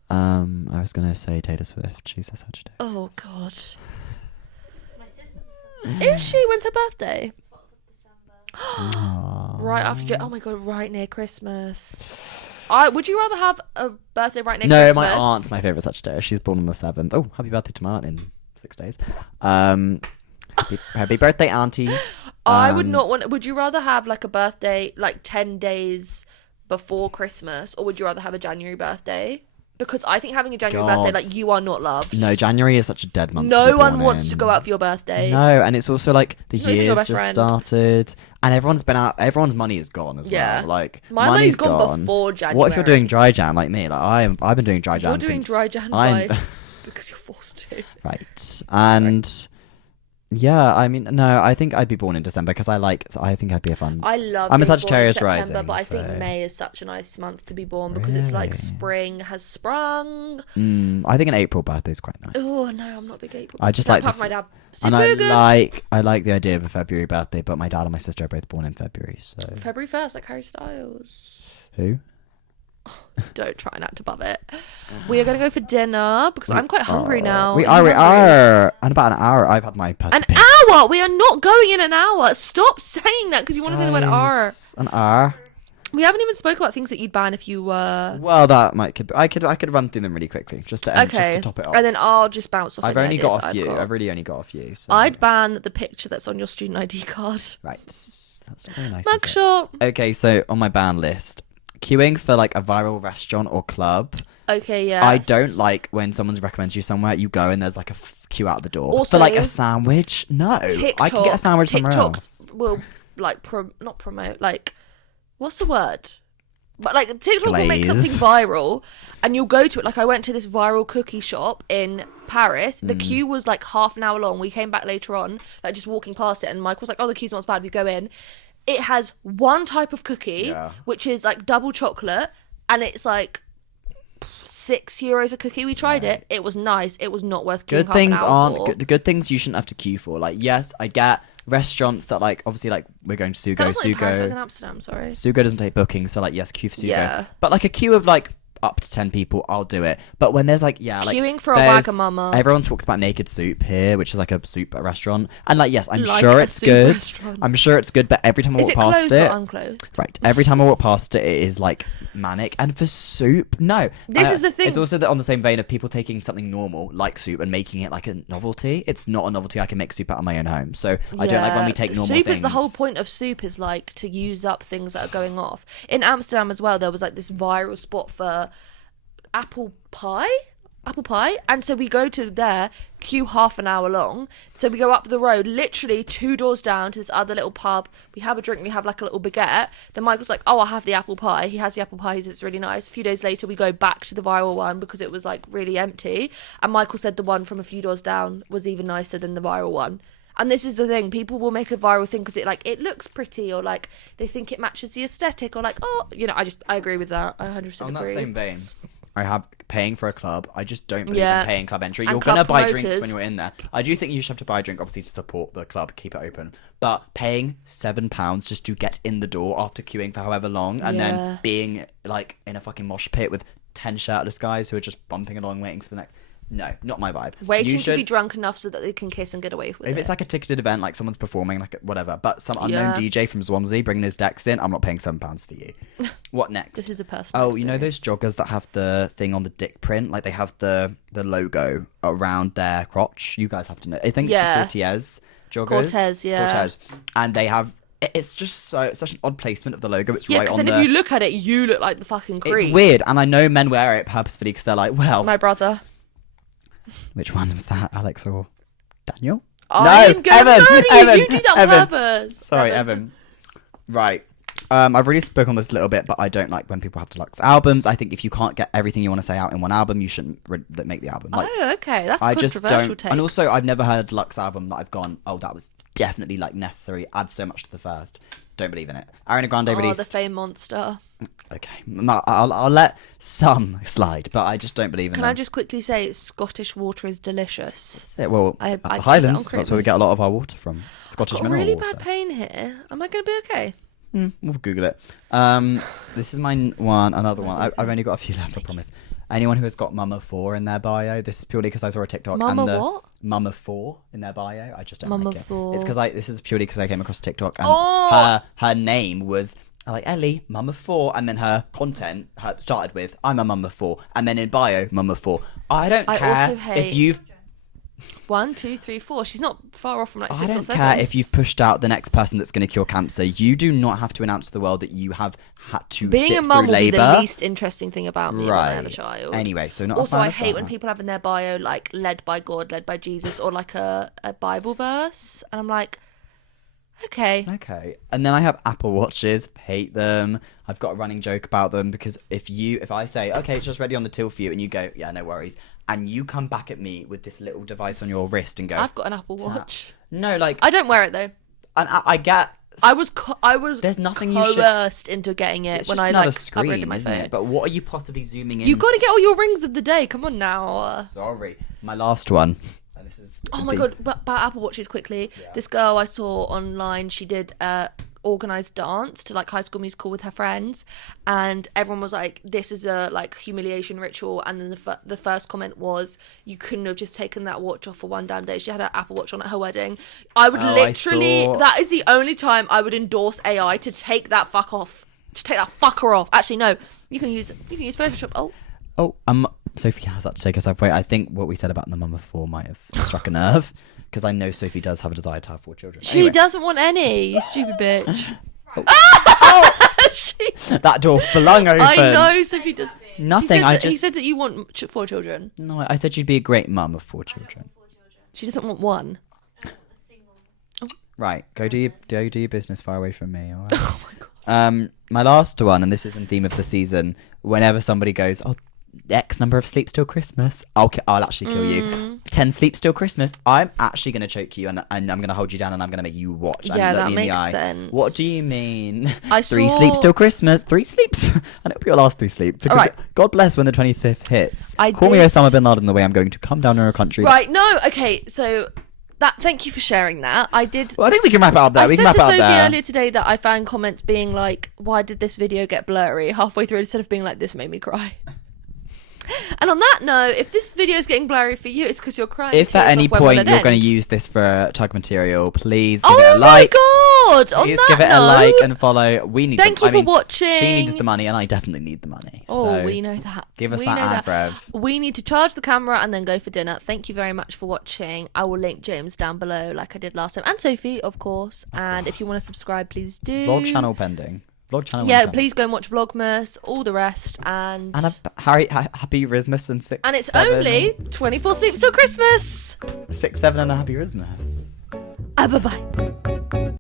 I was gonna say Taylor Swift. She's a Sagittarius. Oh god. My sister's a Is she? When's her birthday? 12th of December. Aww. Right after. Oh my god, right near Christmas. Would you rather have a birthday right near No, Christmas? my aunt's my favourite Sagittarius. She's born on the 7th. Oh, happy birthday to my aunt in 6 days. Happy birthday, auntie. I would not want. Would you rather have like a birthday like 10 days before Christmas, or would you rather have a January birthday? Because I think having a January God. birthday, like, you are not loved. No, January is such a dead month. to be No one born wants in. to go out for your birthday. No, and it's also like the Not even your year's best just friend. started, and everyone's been out. Everyone's money is gone as Yeah. well. Like My money's money's gone before January. What if you're doing dry Jan like me? Like I've been doing dry Jan. You're doing since dry Jan I'm by- because you're forced to. right, and yeah, I mean, no, I think I'd be born in December because I think I'd be a fun. I love. I'm a being born in Sagittarius September, rising, but I think so- May is such a nice month to be born because it's like Really? spring has sprung. I think an April birthday is quite nice. Oh no, I'm not a big April. I just No, like apart this- from my dad. And Super I like the idea of a February birthday, but my dad and my sister are both born in February. So good. February 1st, like Harry Styles. who? Don't try and act above it. We are going to go for dinner because I'm quite hungry now. We Are are. you We hungry? are. In about an hour, I've had my An birthday. hour? We are not going in an hour. Stop saying that because you want to say the word hour. An hour. We haven't even spoke about things that you'd ban if you were. Well, that might could I could run through them really quickly just to end, just Okay. to top it off. And then I'll just bounce off. I've any only ideas got that a few. got. I've really only got a few. So. I'd ban the picture that's on your student ID card. Right. That's not very nice. is it? Mugshot. Okay, so on my ban list, queuing for like a viral restaurant or club. Okay, yeah. I don't like when someone recommends you somewhere, you go and there's like a queue out the door. Also- so like a sandwich? No. TikTok. I can get a sandwich somewhere TikTok else. will like not promote. Like, what's the word? But like TikTok will make Glaze. something viral, and you'll go to it. Like I went to this viral cookie shop in Paris. Hmm. The queue was like half an hour long. We came back later on, like just walking past it, and Mike was like, "Oh, the queue's not as bad." We go in. It has one type of cookie, Yeah. which is like double chocolate, and it's like €6 a cookie. We tried it. It was nice. It was not worth queuing Good half an things hour aren't for. good. The good things you shouldn't have to queue for. Like, yes, I get restaurants that like obviously like we're going to That Sugo. was not in Paris. I was in Sugo Amsterdam. Sorry. Sugo doesn't take bookings, so like yes, queue for Sugo. Yeah. But like a queue of like up to 10 people, I'll do it. But when there's like, queuing for a there's- Wagamama. Everyone talks about Naked Soup here, which is like a soup restaurant. And like, yes, I'm Like sure a it's soup good. restaurant. I'm sure it's good, but every time I Is walk it past closed it, or unclosed? right, every time I walk past it, it is like manic. And for soup, no. This is the thing. It's also on the same vein of people taking something normal like soup and making it like a novelty. It's not a novelty. I can make soup out of my own home. So I don't like when we take normal soup things. is the whole point of soup, is like to use up things that are going off. In Amsterdam as well, there was like this viral spot for apple pie, and so we go to there, queue half an hour long. So we go up the road, literally 2 doors down to this other little pub. We have a drink, we have like a little baguette. Then Michael's like, oh, I'll have the apple pie. He has the apple pie, he says it's really nice. A few days later, we go back to the viral one because it was like really empty. And Michael said the one from a few doors down was even nicer than the viral one. And this is the thing, people will make a viral thing because it looks pretty, or like they think it matches the aesthetic, or like, oh, I agree with that. I 100% On that agree. same vein, I have paying for a club. I just don't believe Yeah. in paying club entry. And You're club going to buy promoters. drinks when you're in there. I do think you should have to buy a drink, obviously, to support the club, keep it open. But paying £7 just to get in the door after queuing for however long, and Yeah. then being like in a fucking mosh pit with 10 shirtless guys who are just bumping along waiting for the next... No, not my vibe. Waiting You to should- be drunk enough so that they can kiss and get away with If it. it's like a ticketed event, like someone's performing, like whatever, but some unknown Yeah. DJ from Swansea bringing his decks in, I'm not paying £7 for you. What next? This is a personal Oh, you know those joggers that have the thing on the dick print? Like they have the logo around their crotch? You guys have to know. I think Yeah. it's the Cortez joggers. Cortez, yeah. Cortez. And they have... It's just such an odd placement of the logo. It's Yeah, right because on then the... if you look at it, you look like the fucking creep. It's weird, and I know men wear it purposefully because they're like, well... My brother. Which one was that, Alex or Daniel? I'm gonna murder you. You do that on Evan. purpose. Sorry, Evan. Right. I've already spoken on this a little bit, but I don't like when people have deluxe albums. I think if you can't get everything you want to say out in one album, you shouldn't make the album. Like, Oh, okay. That's a I just controversial don't. take. And also, I've never heard a deluxe album that I've gone, oh, that was definitely like necessary. Add so much to the first. Don't believe in it. Ariana Grande the released. Fame Monster. Okay, I'll let some slide, but I just don't believe in Can them. I just quickly say Scottish water is delicious? Yeah, well, I'd see that on Highlands. That's where we Creepy. get a lot of our water from. Scottish Got a mineral really water. bad pain here. Am I going to be okay? We'll Google it. This is my another one. I've only got a few left, I promise. Anyone who has got Mama 4 in their bio, this is purely because I saw a TikTok. Mama and the what? Mama 4 in their bio. I just don't Mama like it. 4. It's because this is purely because I came across TikTok and Oh! her name was like Ellie, Mama 4, and then her content started with I'm a Mama 4, and then in bio Mama 4. I don't I care also hate- if you've 1, 2, 3, 4. She's not far off from like 6 I or don't 7. care if you've pushed out the next person that's going to cure cancer. You do not have to announce to the world that you have had to Being sit a mum through will be the labour. least interesting thing about me when I have a child. Anyway, so not. Also, a fan I of hate when that. people have in their bio like led by God, led by Jesus, or like a Bible verse, and I'm like, okay. Okay, and then I have Apple Watches. Hate them. I've got a running joke about them because if I say okay, it's just ready on the till for you, and you go yeah, no worries, and you come back at me with this little device on your wrist and go, I've got an Apple Watch. no, like I don't wear it though. and I get. I was There's nothing you should. coerced into getting it It's when just I another like screen, upgraded my isn't phone. it? But what are you possibly zooming in? You got to get all your rings of the day. Come on now. Sorry, my last one. And this is Oh my god! But about Apple Watches quickly. This girl I saw online, she did organized dance to like High School Musical with her friends, and everyone was like, "This is a like humiliation ritual." And then the first comment was, "You couldn't have just taken that watch off for one damn day." She had her Apple Watch on at her wedding. I would Oh, literally. I saw- That is the only time I would endorse AI to take that fuck off. To take that fucker off. Actually, no. You can use Photoshop. Oh. Sophie has had to take us halfway. I think what we said about the Mama 4 might have struck a nerve because I know Sophie does have a desire to have 4 children. She Anyway, doesn't want any, you stupid bitch. She- that door flung open. I know Sophie does. Nothing. He said that you want 4 children. No, I said you'd be a great mum of 4 children. She doesn't want one. Right, go do your business far away from me. All right. Oh my god. My last one, and this is in theme of the season. Whenever somebody goes, oh, X number of sleeps till Christmas, I'll actually kill you. 10 sleeps till Christmas, I'm actually going to choke you and I'm going to hold you down and I'm going to make you watch and Yeah, look that me in the makes eye. sense. What do you mean? I 3 saw- sleeps till Christmas, 3 sleeps. And it'll be your last 3 sleeps. Because Alright. God bless when the 25th hits. I Call me did- Osama bin Laden the way I'm going to come down on a country. Right, no, okay, so thank you for sharing that. I did. Well, I think we can wrap it up there. I We can said wrap to it up Sophie there. earlier today that I found comments being like, "Why did this video get blurry?" halfway through, instead of being like, "This made me cry." And on that note, if this video is getting blurry for you, it's because you're crying. If at tears any off when will point it you're going end? to use this for tug material, please give it Oh a like. my god! On Please that give it note, a like and follow. We need. thank the, you I for mean, watching. She needs the money, and I definitely need the money. Oh, so we know that. give us We that know ad that. rev. We need to charge the camera and then go for dinner. Thank you very much for watching. I will link James down below, like I did last time, and Sophie, of course. And if you want to subscribe, please do. Vlog channel pending. Vlog channel. Yeah, pending. please go and watch Vlogmas, all the rest, and happy Rismas and 6. and it's 7, only 24 sleeps till Christmas. 6, 7, and a happy Rismas. Bye bye.